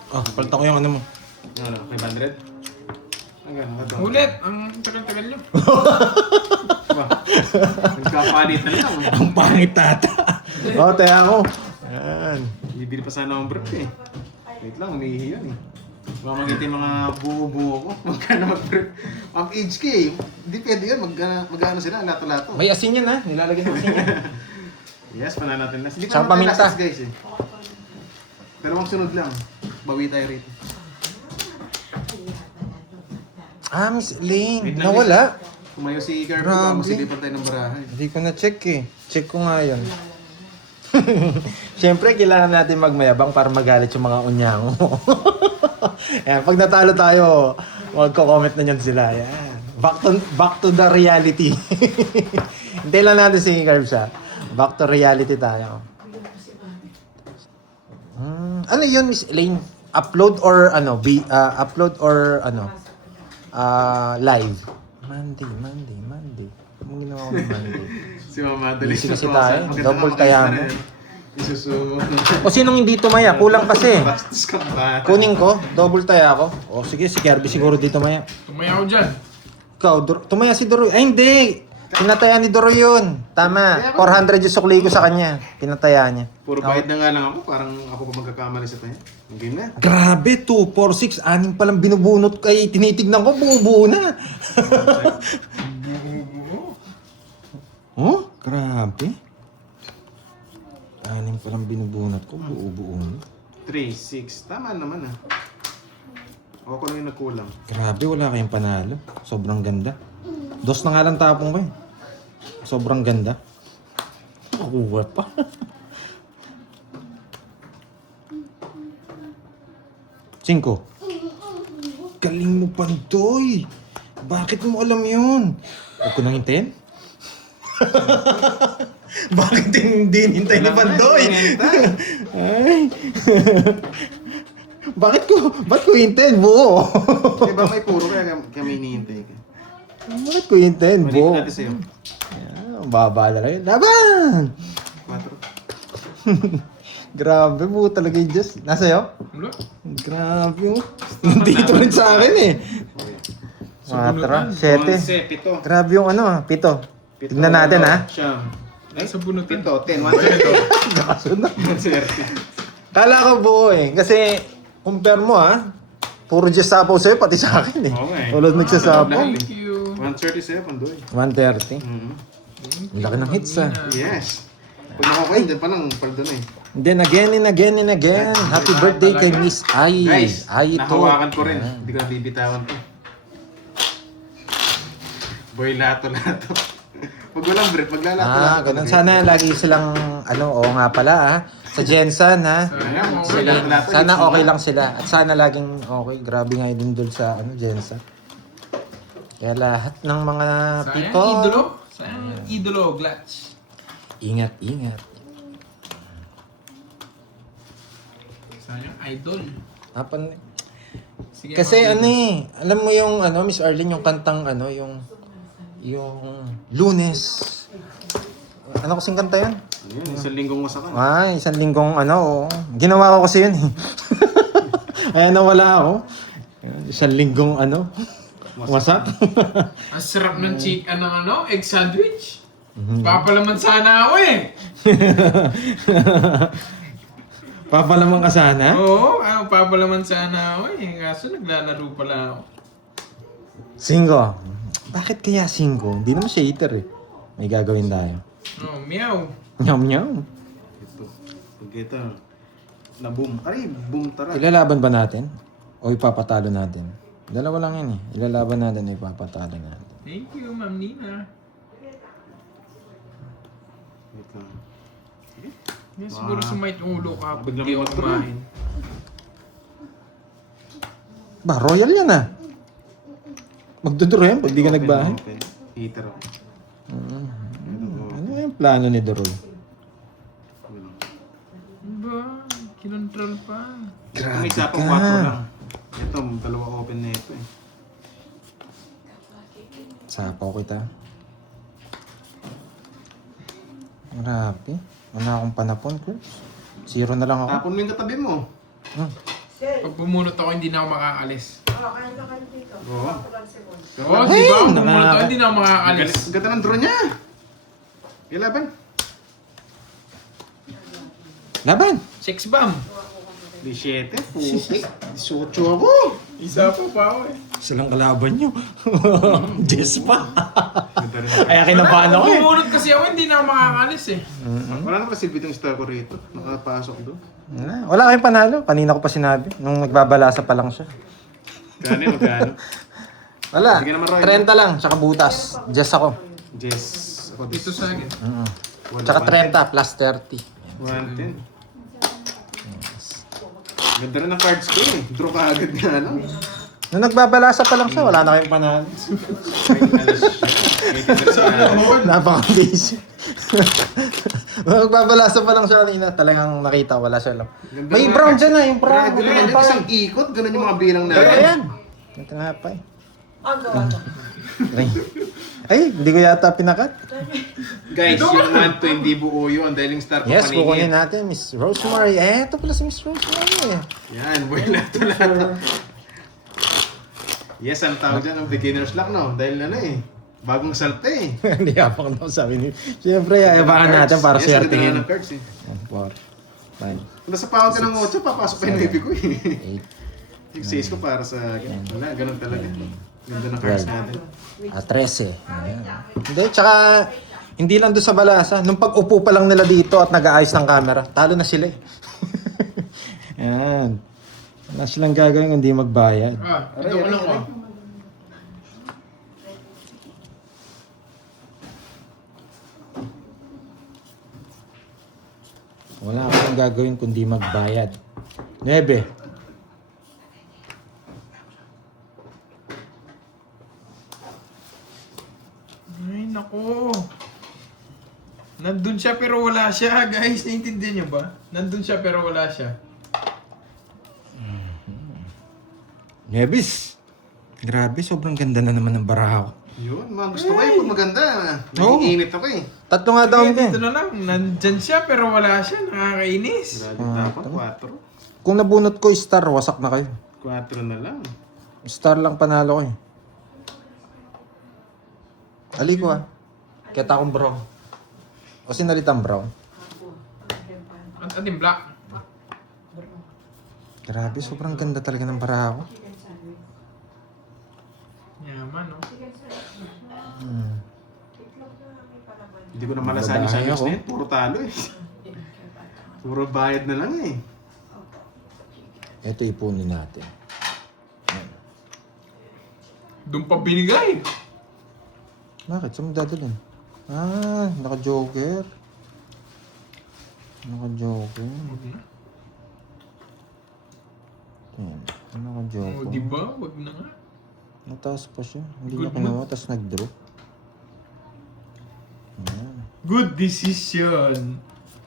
Oh, palitan ko yung ano mo. Ano, 500? Hanggang, ito. Ulit! Ang tagal-tagal nyo. Ba? Nagkapalitan lang. Ang pangit tata. Oh, tayo ako. Yan. Bibili pa sana akong brief eh. Wait lang, umiihi yan eh. Mamangiti yung mga buo-buo ko. Magkano mag-brief. Ang HK eh. Hindi pwede yun. Mag-ano sila, lato-lato. May asin yan ha. Nilalagyan ng asin yan. Yes, natin last. Hindi pa Saan naman tayo paminta? last guys eh. Pero ang sunod lang. Bawi tayo rito. Ah, Miss Elaine. Wait lang, Nawala. Kumayo si Garbo, Grabe. baka masilipan tayo ng barahan. Hindi ko na check eh. Check ko nga yun. Siyempre, kailangan natin magmayabang para magalit yung mga unyango. Ayan, pag natalo tayo, magko-comment na yan sila. Ayan. Back to the reality. Hintay lang natin si Carbs ha. Back to reality tayo. Ano yun, Miss Elaine? Upload or ano? Upload or ano? Live? Monday. Anong ginawa ko ng Monday? Si Mama Adelis. Busy kasi tayo. Double kaya mo. Isusumo. O sinong hindi tumaya? Kulang kasi. Bastos ka ba? Kunin ko, double taya ako. O sige, si Kirby siguro dito maya. Tumaya ako dyan. Ikaw, tumaya si Doroy. Ay hindi! Pinataya ni Doro yun. Tama. 400 yung sukli ko sa kanya. Pinataya niya. Puro bayad na nga lang ako. Parang ako pa magkakamali sa kanya. Ang game na. Grabe, 2, 4, 6, 6 palang binubunot kay tinitignan ko, buo-buo na. Oh, grabe. 6 palang binubunot ko, buo-buo na. 3, 6. Tama naman ah. Ako lang yung nagkulang. Grabe, wala kayong panalo. Sobrang ganda. 2 na nga lang tapong ko eh. Sobrang ganda. Nakuha pa. Cinco. Galing mo, Pantoy. Bakit mo alam yun? Huwag ko nang hintayin. Bakit hindi hinintay na Pantoy? Ay. Ba't ko hintayin, buo? Diba may puro kaya kami hinihintay ka. Bakit ko hintayin, Balik buo? natin sa'yo. Baba na rin. Laban! 4. Grabe po talaga yung Diyos. Nasa'yo? Wala. Grabe mo. Nandito rin sa akin eh. 4, 7. 11, 7. Grabe yung ano, 7. Tignan natin ha. Siyam. Ay, sa bunutan. 7, 10, 1, Kasunod. 1, Kala ko buo eh. Kasi, compare mo ha. Puro Diyos sapaw sa'yo, pati sa akin eh. Oo nga eh. Tulad nagsasapaw. Thank you. 137, doy. 130. Ang laki ng hits ah. Yes. Pag nakakuha, dyan pa lang, paldo na eh. And then again and again and again. Happy birthday kay Miss Ai. Guys, Ai to. nahawakan ko rin. Hindi ko na bibitawan to. Boy, lato-lato. Pag walang break, maglalato-lato. Ganun. Sana lagi silang, oo nga pala sa Jensen ha. Sana okay lang sila. At sana laging okay. Grabe nga yung dul sa Jensen. Kaya lahat ng mga Sayang pito. idolo. Sayang idolo, Glatch. Ingat, ingat. Sayang idol. Sige, Kasi mag-inis. alam mo yung Miss Arlene, yung kantang yung Lunes. Ano kasing kanta yan? Ayan, isang linggong masakan. Ay, 1 linggong oo. Ginawa ko kasi yun eh. Ayan, nawala ako. 1 linggong wasak. Ang sarap ng egg sandwich. Papalaman sana ako eh. Papalamang ka sana? Oo, papalaman sana ako eh. Kaso naglalaro pala ako. 5. Bakit kaya 5? Hindi naman siya eater eh. May gagawin tayo. Oh, meow. Nyam nyam. Ito. Pag ito, na-boom. Ay, boom tara. Ilalaban ba natin? O ipapatalo natin? Dalawa lang yan eh. Ilalaban natin o ipapatalo natin. Thank you, Ma'am Nina. Ito. Yan siguro sa may ulo ka. Biglang Hindi ako mag-draw. kumain. Ba, royal yan ah. Magdodoro yan pag di ka nagbahay. Open. Heater ako. Ano yung plano ni Doroy? Ba, kinontrol pa. May isa pang 4 lang. Ito, dalawa open na ito eh. Sapaw kita. Grabe. Wala akong panapon, Chris. 0 na lang ako. Tapon mo yung katabi mo. Pag pumunot ako, hindi na ako makakalis. Kain ka kayo dito. Oo. Oo, di ba? Pag pumunot ako, hindi na ako makakalis. Ang ganda ng drone niya. Ilaban. Laban! 6 bomb. 17, putik. 18 ako. Isa pa ako eh. Silang kalaban nyo. 10 pa. Ganda rin. Kaya kinabahan ako eh. Pumunot kasi ako, hindi na ako makakalis eh. Wala naman kasi itong star ko rito. Nakapasok doon. Wala kayong panalo. Kanina ko pa sinabi. Nung nagbabalasa pa lang siya. Kano, magkano? Wala. Sige naman, Roy. 30 lang. Tsaka butas. Just ako. Jess. Ako Dito sa akin. Tsaka 30 plus 30. 110. Ganda rin ang cards ko eh. Draw ka agad nga lang. Nung nagbabalasa pa lang siya, wala na kayong panalo. Napaka-busy. Nung nagbabalasa pa lang siya kanina, talagang nakita, wala siya lang. May brown dyan na, yung brown. Grabe naman yung isang ikot. Ganun yung mga bilang Kaya natin. yan. Ito nga pa eh. Ang gawa ko. Ay, hindi ko yata pinakat. Guys, yung 1 to hindi buo yun. Dahil yung star ko Yes, paningin. kukunin natin, Miss Rosemary. Ito pala si Miss Rosemary. Yan, boy, lato-lato. Yes, ang tawag dyan ng beginner's luck, no? Dahil ano eh. Bagong salte eh. Hindi yapang daw sabi ni. Siyempre, ayabakan natin para yes, swerte ganda yun. ng cards eh. 4, 5, Kung nasa pawag ka ng 8, papasok pa yung 9 ko eh. 8, Yung 6 ko para sa akin. Wala, ganun talaga. Ganda ng cards natin. 13. Ayan. Hindi, tsaka hindi lang doon sa balasa. Nung pag-upo pa lang nila dito at nag-aayos ng camera, talo na sila eh. Ayan. Wala silang gagawin kung hindi magbayad. Ah, ito ko lang ko. Wala akong gagawin kundi magbayad. 9. Ay, nako. Nandun siya pero wala siya, guys. Naiintindihan niyo ba? Nandun siya pero wala siya. Nebis! Grabe, sobrang ganda na naman ng baraha ko. Yun, mga gusto ko eh. Pag maganda, Oo. nag-iinit ako eh. Tatlo nga daw Kaya din. dito na lang. Nandyan siya pero wala siya. Nakakainis. Grabe tapos, 4. Kung nabunot ko star, wasak na kayo. 4 na lang. Star lang panalo ko eh. Ali ko ah. Kita akong brown. O sinalitang brown. Ang ating black. Grabe, sobrang ganda talaga ng baraha ko. Yaman, no? Hindi ko na malasahan yung Babae sanos ako. na yun. Puro talo eh. Puro bayad na lang eh. Ito ipunin natin. Doon pa binigay. Bakit? Saan mo dadalhin? Ah, naka-joker. Naka-joker. Ayan, O, naka-joker. diba? Wag na nga. Nataas pa siya. Hindi Good niya kinuha, tapos nag-drop. Ayan. Good decision.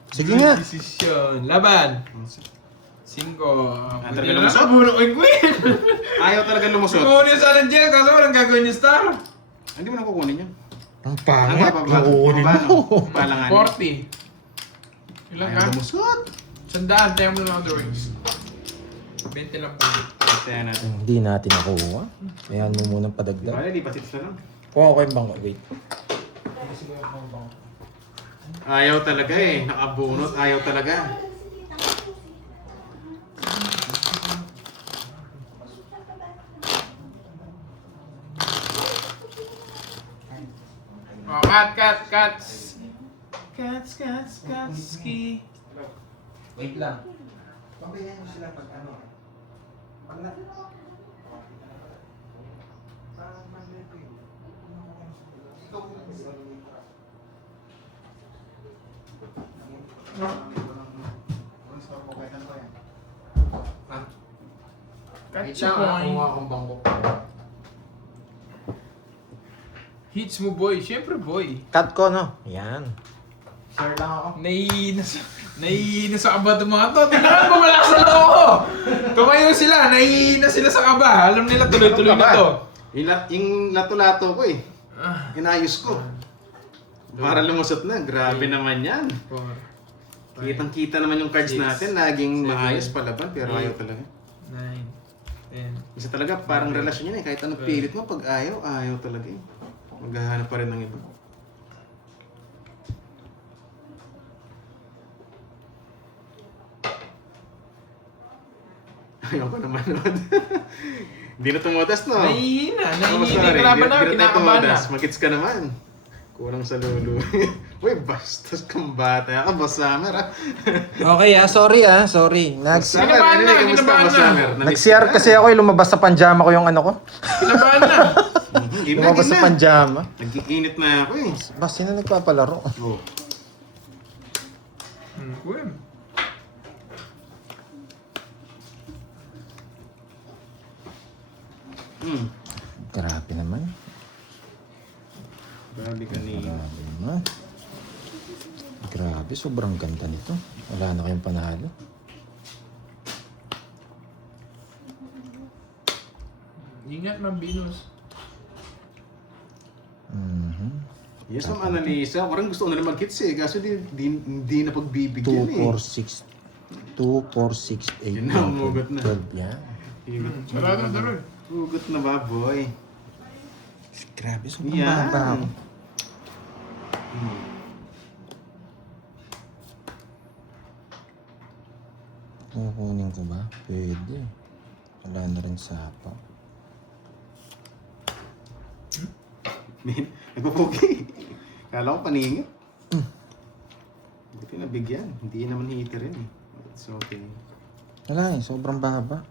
Sige Good nga. decision. Laban. 5. talaga Pwede na lumusot? lang nabuno kay Gwen. Ayaw talaga lumusot. Kumuha niya sa Angel kaso walang gagawin yung star. Hindi mo na kukunin yun. Ang pangat. baba. Kukunin Baba, mo. no? Palanganin. 40. Ilan Ayaw ka? lumusot. 100. Tayo mo lang ang drawings. 20 lang po. Kaya natin. Hindi natin nakuha. Ayan mo munang padagdag. Bale, lipat ito na lang. Kuha ko yung bangko. Wait. Ayaw talaga eh. Nakabunot. Ayaw talaga. Oh, cuts. Katski. Wait lang. Pabayaan mo sila pag ano. Pag na... Catch point. akong bangko. Hits mo, boy. Siyempre, boy. Cut ko, no? Yan. Share lang ako. Naiina sa kaba itong mga to. Tingnan mo, malakas sa loko. Tumayo sila. Naiina sila sa kaba. Alam nila, tuloy-tuloy na to. Yung lato-lato ko eh. Ah, Inayos ko. Para lumusot na. Grabe naman yan. 4, Kitang-kita naman yung cards Six, natin. Laging seven, maayos palaban. Pero ayaw talaga. 9, 10. Isa talaga parang relasyon yan eh. Kahit anong pilit mo, pag ayaw, ayaw talaga eh. Maghahanap pa rin ng iba. Ayaw ko naman naman. Hindi na tumutas, no? Naiina. Oh, Naiina sorry. yung kalaban na. Di na tayo Kinakabahan na. tumutas. Magits ka naman. Kulang sa lulu. Uy, bastos kang bata. Ako, Boss Summer ah. Okay sorry sorry. Boss Summer, Kinabahan na, kamusta, kinabahan Boss na. Summer? Nag-CR kasi ako, lumabas sa panjama ko yung ano ko. Kinabahan na. Game na, Lumabas game sa na. panjama. Nag-iinit na ako eh. Ba, sino nagpapalaro? Oh. Gwen. Grabe naman. Grabe kanina. Grabe naman. Grabe, sobrang ganda nito. Wala na kayong panalo. Ingat ng Venus. Yes, ma'am, Annalisa. Parang gusto ko na naman hits eh. Kaso di na pagbibigyan 2, eh. 4, 6, 2, 4, 6, 8, Yun na, umugot na. 12, yan. Higot. Sarado. Hugot na ba, boy? Grabe, sobrang Yan. baba ako. Kukunin ko ba? Pwede. Wala na rin sapa. Nagpupugi. Kala ko paningit. Buti nabigyan. Hindi naman heater rin eh. It's okay. Wala eh, sobrang baba.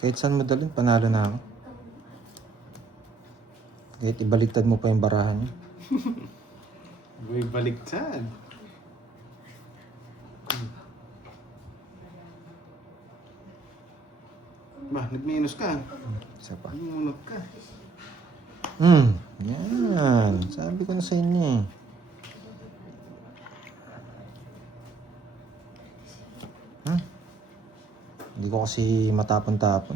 Kahit saan mo dalhin, panalo na ako. Kahit ibaliktad mo pa yung barahan niya. Boy, baliktad. Ba, nag-minus ka. Isa pa. Nagmunot ka. Yan. Sabi ko na sa inyo eh. Hindi ko kasi matapon-tapon.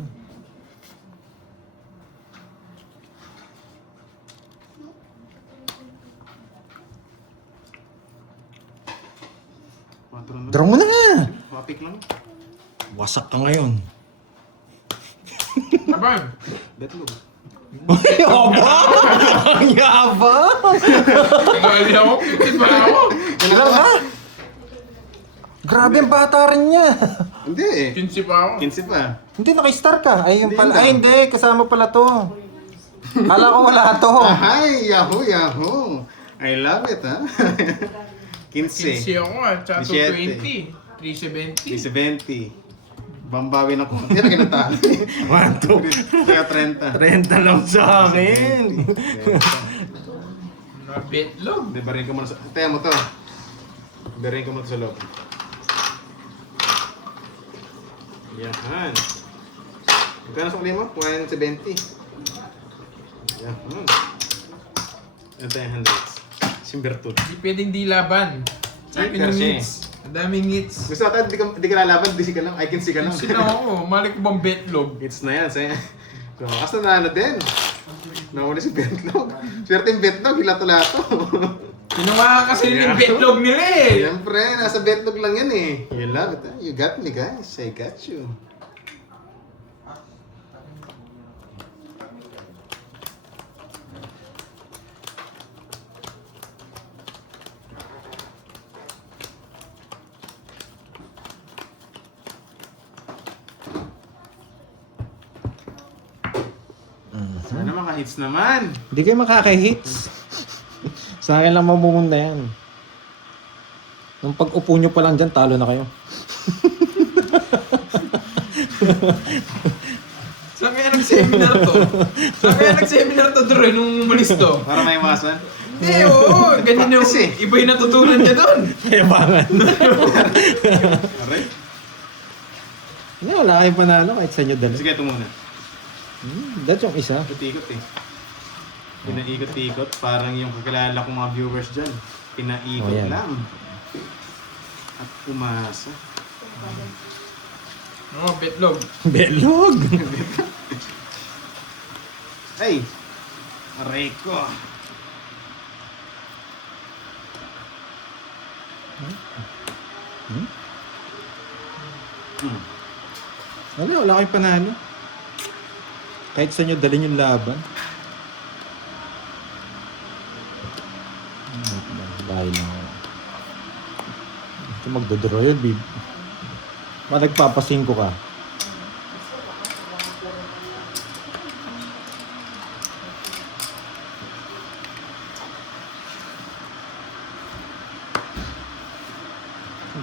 Patron na. Draw mo na nga! Mapik lang. Wasak ka ngayon. Abang! Betlog. Ay, aba! Ang yabang! Ngali ako, pitit ba ako? Ilan ka? Grabe ang bata rin niya. Hindi eh. 15 pa ako. 15 pa. Hindi, naka-star ka. Ay, yung Hindi pala. na. Ay, hindi. Kasama pala to. Kala ko wala to. Ahay, Yahoo, Yahoo. I love it, ha? 15. 15 ako nga, tsaka 17. 220. 370. 70. Bambawin ako. Yan ang kinatali. 1, 2. Kaya 30. 30 lang sa akin. Mga betlog. Hindi, barin ka muna sa... Taya mo to. Barin ka muna sa loob. Yan. Magkano sa uli mo? 170. Yan. Ito yung handles. Simbertud. Hindi pwedeng di laban. Sa akin yung Kasi. hits. Ang daming hits. Gusto natin, di ka lalaban, di ka lang. I can see ka lang. Sino ako? Mali ko bang betlog? Hits na yan, saya. So, kasi nanalo din. Nauna si Betlog. Swerte yung Betlog, hilato-lato. Kinuha ka kasi yung betlog nila eh. Siyempre, nasa Betlog lang yan eh. You love it, huh? You got me, guys. I got you. Sana maka-hits naman. Hindi kayo makaka-hits. Sa akin lang mamumunda yan. Nung pag-upo nyo pa lang dyan, talo na kayo. Saan kaya nag-seminar to? Saan kaya nag-seminar to doon nung umalis to? Para may iwasan. Hindi, oo. Ganyan yung Practice iba yung natutunan niya doon. Kayabangan. Aray. Hindi, wala kayong panalo kahit sa inyo dala. Sige, ito muna. That's yung isa. Ikot-ikot eh. Pinaikot-ikot. Parang yung kakilala kong mga viewers dyan. Pinaikot Oh, yan. lang. At umasa. Oo, betlog. Belog! Ay! Aray ko! Wala kayong panalo. Kahit sa inyo dalhin yung laban. Bahay lang ako. Ito magdodraw yun, babe. Nagpapasingko ka.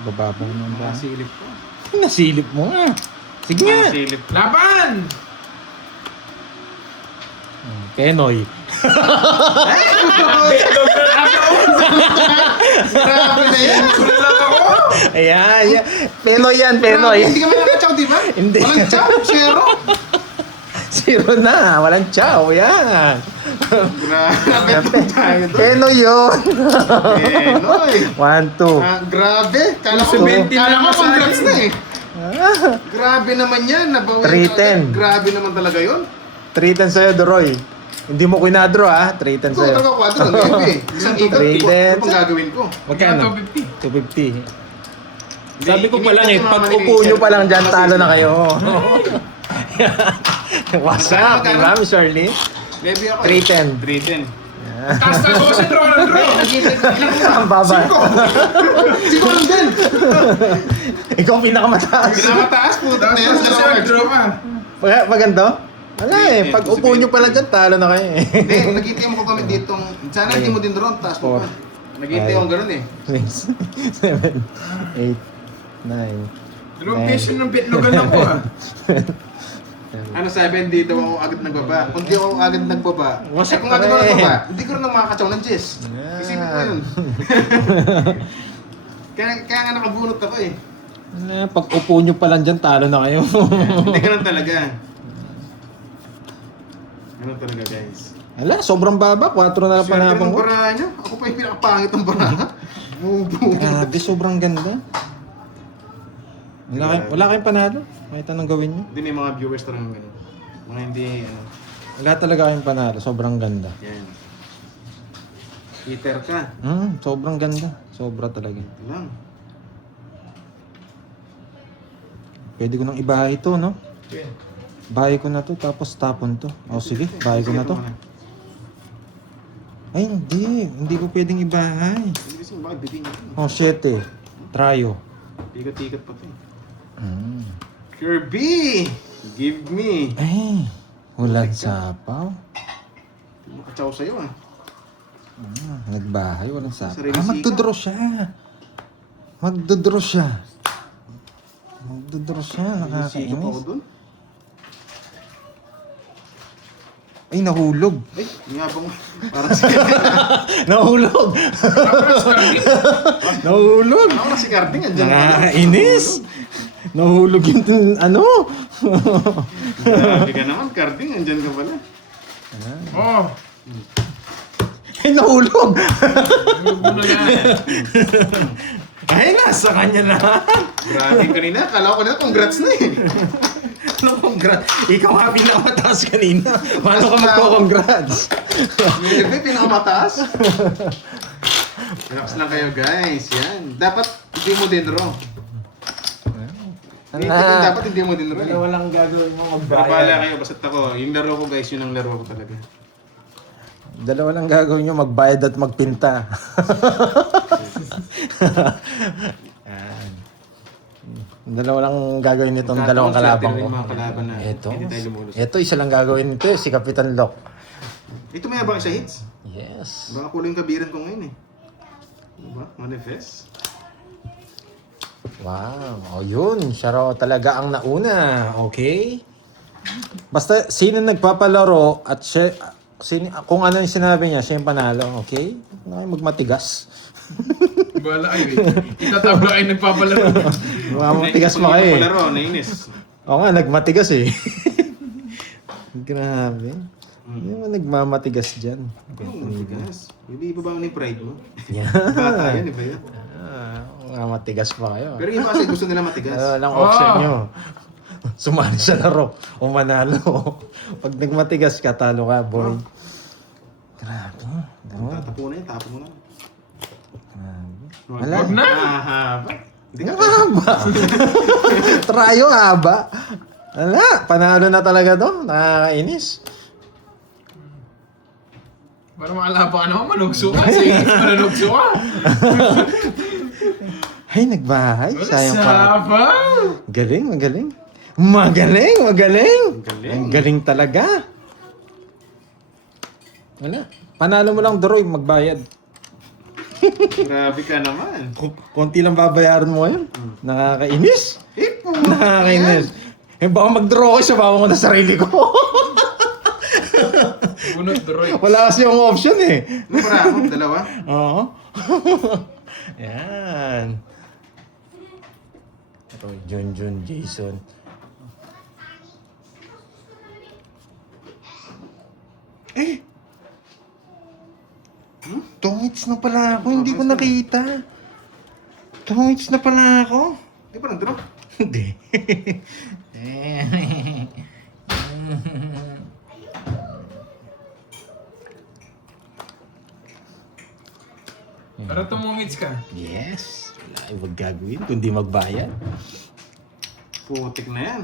Bababang naman ba? Nakasilip ko. Nasilip mo nga. Sige nga. Nakasilip ko. Laban! Penoy. Betlog na lang ako! Grabe na yan! Lang ako! Ayan, ayan. Penoy yan, Penoy. Hindi ka man nakachaw, di ba? Hindi. Walang chow, zero. Zero na. Walang chow. Yan. Grabe tayo doon. Penoy yun. Penoy. 1, 2. Grabe. Kala ko, 70 kala ko na congrats na eh. Grabe naman yan. Nabawi 310. Grabe naman talaga yun. 3-10 sa'yo, Doroy. Hindi mo kinadro, ha? 3-10 Ito sa'yo. talaga kwadro. Grabe. Isang ikot. Ano pang gagawin ko? Magkano? 250. 250. Sabi ko pa lang eh, pag upo nyo pa lang dyan, talo na kayo. What's up? Magkano? Ma'am Shirley? Levy ako. 310. 310. Taas na ako sa draw ng draw. Ang baba. Siko lang din. Ikaw ang pinakamataas. Pinakamataas po. Tapos kasi nag-draw ka. Maganda? Wala eh. Pag upo nyo pala dyan, talo na kayo eh. Hindi, naghihintay mo ko kami ditong... Sana hindi mo din doon, taas mo pa. Naghihintay akong gano'n eh. 6, 7, 8, 9. Dalawang beses ng bitlogan ako ah. Ano sabi, dito ako agad nagbaba. Kung di ako agad nagbaba, Wasak kung agad ako pa rin. nagbaba, hindi ko rin makakatsaw ng Jess. Isipin ko yun. kaya nga nakabunot ako eh. Pag upo nyo pa lang dyan, talo na kayo. Hindi ganun talaga. Ganun talaga guys. Wala, sobrang baba. 4 na lang Swerte panabang ng ko. baraha nyo. Ako pa yung pinakapangit ng baraha. Bubu. Grabe, sobrang ganda. Wala kayong panalo. Kahit anong gawin nyo. Hindi may mga viewers talagang ganun. Mga hindi, ano. Wala talaga kayong panalo. Sobrang ganda. Yan. Heater ka. Sobrang ganda. Sobra talaga. Ito lang. Pwede ko nang ibahay ito, no? Bahay ko na to, tapos tapon to. O sige, bahay ko na to. Ay, hindi. Hindi ko pwedeng ibahay. Hindi kasi bakit bitin nyo. Oh, 7. Tryo. Tikat-tikat pa ito eh. Kirby! Give me! Eh, hulag sapaw. Makatsaw sa'yo ah. Nagbahay, walang sapaw. Sarili Magdodraw siya. Magdodraw siya. Magdodraw siya, Sikap ako nakakainis. dun. Ay, nahulog. Ay, ngabang. Parang si... Nahulog! Nahulog! Ako na si Carding. Andyan ka. Nakakainis! Nahulog yung ano? Grabe ka naman, Carding. Andyan ka pala. Oh, Ay, nahulog! hulog mo na yan. Ay, nasa kanya na. Grabe kanina. Kala ko kanina, congrats na eh. Ano congrats? Ikaw nga pinakamataas kanina. Paano ka magko-congrats? Lebe, pinakamataas. Relax lang kayo guys. Yan. Dapat hindi mo din raw. Dapat hindi mo din raw. eh. Walang gagawin mo Pero bahala kayo. Basta't ako. Yung laro ko guys, yun ang laro ko talaga. Dalawa lang gagawin nyo, magbayad at magpinta. Yan. Dalawa lang gagawin nitong dalawang kalabang ko. Yung mga kalaban na. Ito. Hindi tayo lumulus. Ito, isa lang gagawin nito, si Kapitan Locke. Ito may abang sa hits. Yes. Baka kulang kabiran ko ngayon eh. Diba? Manifest. Wow. O yun, siya raw talaga ang nauna. Okay? Basta sino nagpapalaro at siya, kung ano yung sinabi niya, siya yung panalo. Okay? Huwag na kayo magmatigas. Bala kayo eh. Itatabla kayo nagpapalaro. Matigas pa kayo eh. Palaro, nainis. Oo nga, nagmatigas eh. Grabe. Hindi mo nagmamatigas dyan. Matigas. Hindi ibaba mo na yung pride mo. Yeah. Bata yan, iba yan. Matigas pa kayo. Pero iba kasi gusto nila matigas. Walang option nyo. Sumali sa laro o manalo. Pag nagmatigas ka, talo ka, boy. Grabe. Tatapo na yun, tapo mo na. Wala. Wag na. Mahaba. Hindi ka Haba. Trayo haba. Wala. Panalo na talaga to. Nakakainis. Para makalaba ka naman, manugso ka. Sige, manunugso ka. Ay, nagbahay. Wala Sayang pa. sabaw. Galing, magaling. Magaling, magaling. Galing. Ang galing talaga. Wala. Panalo mo lang, Doroy, magbayad. Grabe ka naman. Konti lang babayaran mo ngayon. Nakakainis. Hipo! Nakakainis. Eh, baka mag-draw ko sa bawa ko na sarili ko. Bunot, Droy. Wala kasi yung option eh. Ano para ako? Dalawa? Oo. Yan. Roy, Junjun, Jason. Eh! Tongits na pala ako, hindi ko nakita. Tongits na pala ako. Di ba nag-draw? Hindi. Para tumungits ka. Yes. Wala ibang gagawin kundi magbayad. Putik na yan.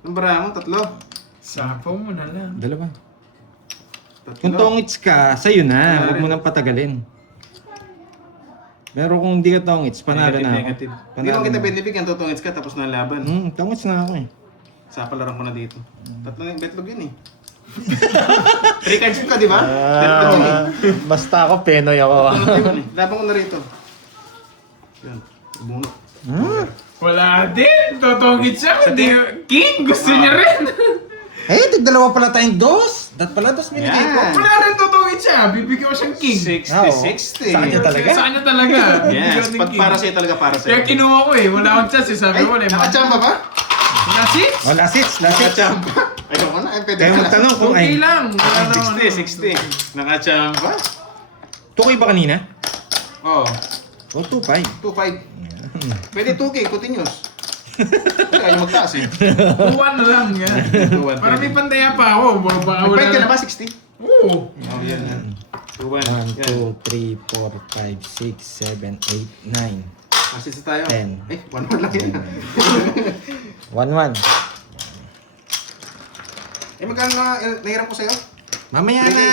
Ang bara mo, tatlo. Sapaw mo na lang. Dalawa. Kung tongits ka, sa'yo na. Huwag mo nang patagalin. Pero kung hindi ka tongits, panalo na ako. Negative. Hindi mo kita binibigyan, tutungits ka tapos na ang laban. Tongits na ako eh. Sa palaran ko na dito. Tatlo yung betlog yun eh. 3 cards ka, di ba? Betlog yun eh. Basta ako, penoy ako. Tunod yun eh. Laban ko na rito. Yan. Bunot. Wala din. Totongit siya. Hindi. King, gusto niya rin. Eh, dalawa pala tayong dos. Dat pala dos binigay ko. Yan. Wala rin totongit siya. Bibigyan ko siyang king. 60-60. Sa kanya talaga? Sa kanya talaga. Yes, Bibigyan pag ng king. para sa'yo talaga para Kaya sa'yo. kinuha ko eh. Wala akong chance eh. Sabi Ay, ko wala. nakachamba ba? Wala six? Oh, last hits, last hits. Nakachamba. Ayoko na, ay pwede Kaya na. magtanong kung Okay ay... lang. Wala na. 60. Nakachamba. Tukay ba kanina? Oh, O, 2-5. 2-5. Pwede 2K, continuous. Kaya magtaas eh. 2-1 na lang. Yan. 2-1. Para may pantaya pa ako. Baka wala. Nag-5 ka na ba? 60? Oo. Oh, yan yan. 2-1. 1, Yan. 2, 3, 4, 5, 6, 7, 8, 9. Assist tayo. 10. Eh, 1-1 lang yan. 1-1. Eh, magkano na nahiram ko sa'yo? Mamaya na!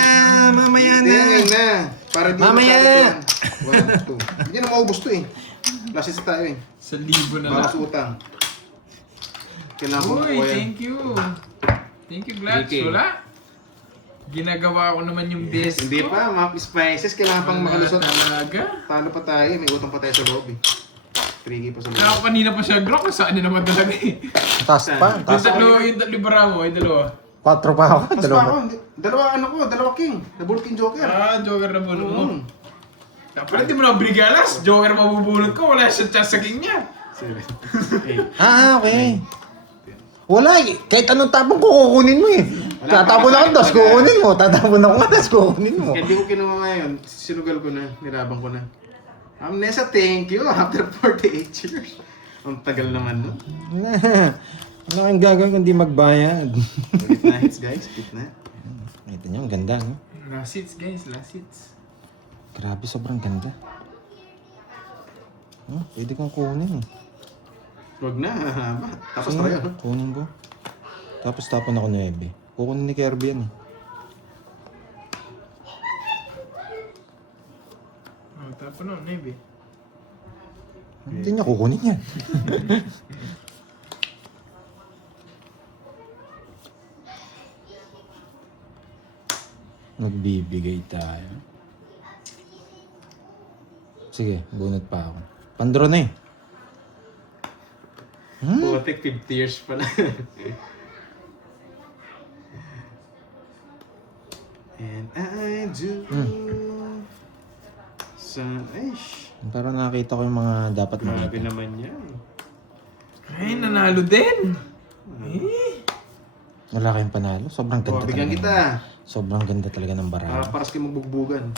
Mamaya Hindi, na! ngayon na. Para di Mamaya! masyado 1, 2. Hindi na maubos to eh. Last assist tayo eh. 1,000 na Bawas lang. utang. Kailangan ko Uy, makuha yan. thank you. Thank you, Glad. 3K. Wala. Ginagawa ko naman yung best. Hindi pa, mga spices. Kailangan pang makalusot. Talaga. Talo pa tayo, may utang pa tayo sa loob eh. 3K pa sa Kaya loob. ako kanina pa siya grok. Saan niya naman talaga eh. Taas pa. Yung Taas pa. tatlo, yung tatlo barako. Yung dalawa. 4 pa ako. Mas pa Dalawa. ako, dalawa ano ko, dalawa king. Double king joker. Ah, Joker na bunot mo. Mm. Pala di mo na brigalas. Joker mabubunot ko. Wala siya chance sa king niya. 7, 8. Okay. Wala eh. Kahit anong tapong ko, kukunin mo eh. Wala Tatapon pa ako, kasi tapos talaga. kukunin mo. Tatapon ako nga, tapos kukunin mo. Kaya di ko kinuha ngayon, sinugal ko na, nirabang ko na. Nessa, thank you. After 48 years. Ang tagal naman no? Ano ang gagawin kung di magbayad? Ulit na hits guys, hit na. Ito niyo, ang ganda, no? Last hits guys, last hits. Grabe, sobrang ganda. Pwede kong kunin eh. Huwag na, hahaba. Tapos tayo. no? Kunin ko. Tapos tapon ako 9. Kukunin ni Kirby yan eh. Oh, tapos na, maybe. Hindi niya kukunin yan. Nagbibigay tayo. Sige, bunot pa ako. Pandro na eh. Putik, 50 years pa na. And I do aish. Para nakita ko yung mga dapat Grabe makita. naman yan. Ay, nanalo din. Eh. Wala kayong panalo. Sobrang ganda Bigyan talaga. kita. Sobrang ganda talaga ng barako. Paras kayo magbugbugan.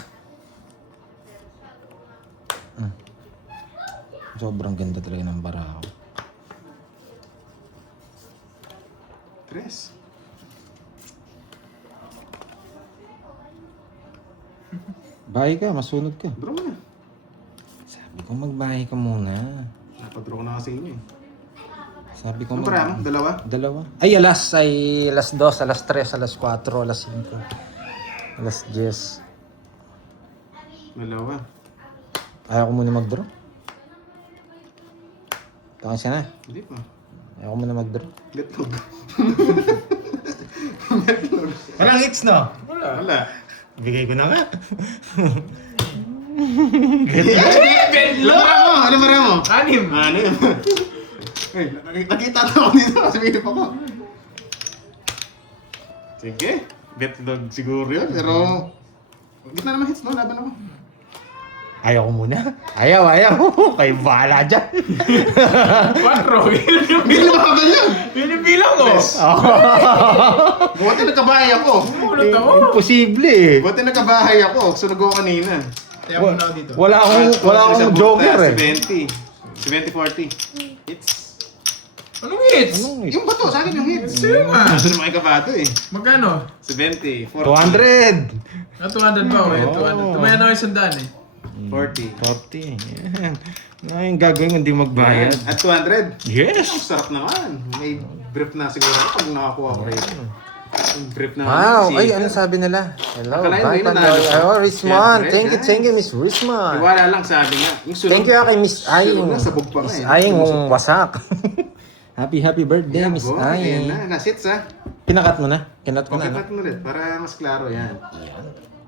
Sobrang ganda talaga ng barako. 3. Bahay ka, masunod ka. Draw mo na. Sabi ko magbahay ka muna. Napadraw ko na kasi inyo eh. Sabi ko Ano para mo? Dalawa? Dalawa. Ay, alas 2, alas 3, alas 4, alas 5. Alas 10. Dalawa. Ayaw ko muna mag-draw. Taka siya na. Hindi pa. Ayaw ko muna mag-draw. Betlog. Walang hits, no? Wala. Bigay ko na nga. Ano para mo? Anim. Ano yun? Ay, nakita na ako dito. Sabihin pa ko. Sige. Betlog siguro yun. Pero... Gitna naman hits, no? Laban ako. Ayaw ko muna. Ayaw. Kayo bahala dyan. 4. Yun yung Hindi bilang. naman ako ganyan. Yun yung bilang ko. Buti nagkabahay ako. Bunot ako. Imposible eh. Buti nagkabahay ako. Sunog ako kanina. Kaya muna ako dito. Wala akong joker eh. 70. 70-40. Hits. Anong hits? Anong hits? Yung bato, sa akin yung hits. Sino nga? Gusto naman yung kabato eh. Magkano? 70. 40. 200! Ah, 200 ba? Okay, 200. Tumayan ako yung sandaan eh. 40. 40. Yan. Ano yung gagawin kung di magbayad? At 200. Ang Yes! sarap naman. May brief na siguro ako pag nakakuha ko rito. Yung brief na Wow, si ay, Iker. ano sabi nila? Hello, Akalain mo bye, yun, Pandoy. nanalo. Oh, Risman. Siyempre, Thank you, guys. Miss Risman. Iwala lang sabi nga. Yung sunod, Thank you kay Miss Aying. sunod na, sabog pa nga Miss eh. Aying Sumusot pa. wasak. happy birthday, Yan, Miss boy. Ayan Aying. na, nasits ha. Kinakat mo na? Kinat ko na, Okay, no? cut mo ulit para mas klaro yan.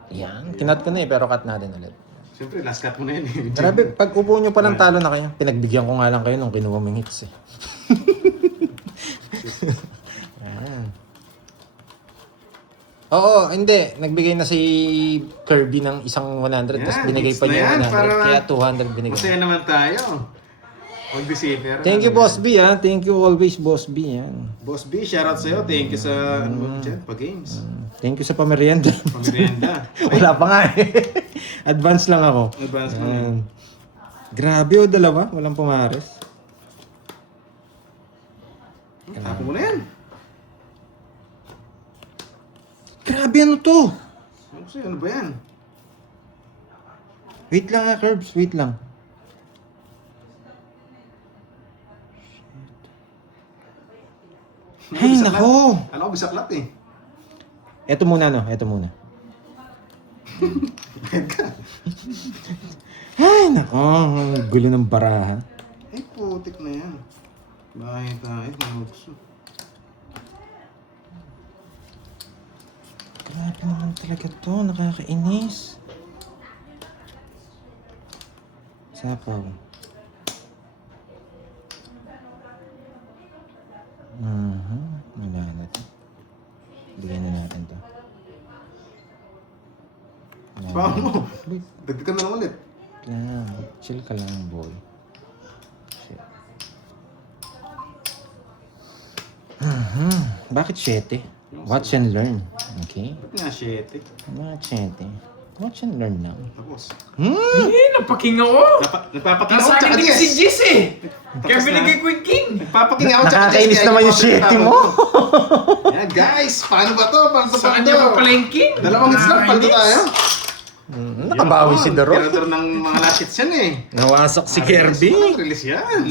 Yan. Kinat ko na eh, pero cut natin ulit. Siyempre, last cut mo na yan eh. Grabe, pag upo nyo palang talo na kayo, pinagbigyan ko nga lang kayo nung kinuha mong hits eh. Yan. Oo, hindi. Nagbigay na si Kirby ng isang 100, tapos Yan, binigay hits pa na niya yan, yung 100. para Kaya 200 binigay. Masaya naman tayo. Mag-deceiver. Thank you, Boss B, ha. Thank you always, Boss B, yan. Boss B, shoutout sa'yo. Thank you sa ano mo dyan, pa-games. Thank you sa pamerienda. Pamirienda. Wala pa nga eh. Advance lang ako. Advance mo na. Yan. Grabe o, dalawa. Walang pumares. Tapo mo na yan. Grabe, ano to? Ano sa'yo? Ano ba yan? Wait lang ha, Curbs. Wait lang. Ay, Bisaklat. nako. Alam ko, bisaklat eh. Ito muna, no? Ito muna. Ay, nako. Ang gulo ng baraha. Ay, putik na yan. Bahay tayo, manukso. Grabe naman talaga to. Nakakainis. Sapaw. Wala na to. Bigyan na natin to. Wala Bawa na. mo. Wait Dagdagan na lang ulit. lang. Chill ka lang, boy. Shit. Bakit 7? Watch and learn. Okay? Ba't nga 7? Bakit 7? Watch and learn lang. Tapos. Eh, napaking ako. Nagpapaking ako, Nasa tsaka akin din si DS. Jis eh. Kaya Tapos binigay na. ko yung king. Nagpapaking ako, tsaka Nakakainis DS, naman kaya yung 7 mo. Yan guys, paano ba to? Paano to? Sa kanya pa pala yung king. Dalawang hits lang, paldo tayo. Nakabawi si Daro. Tirator ng mga last hits yan eh. Nawasak si Kirby. Release yan.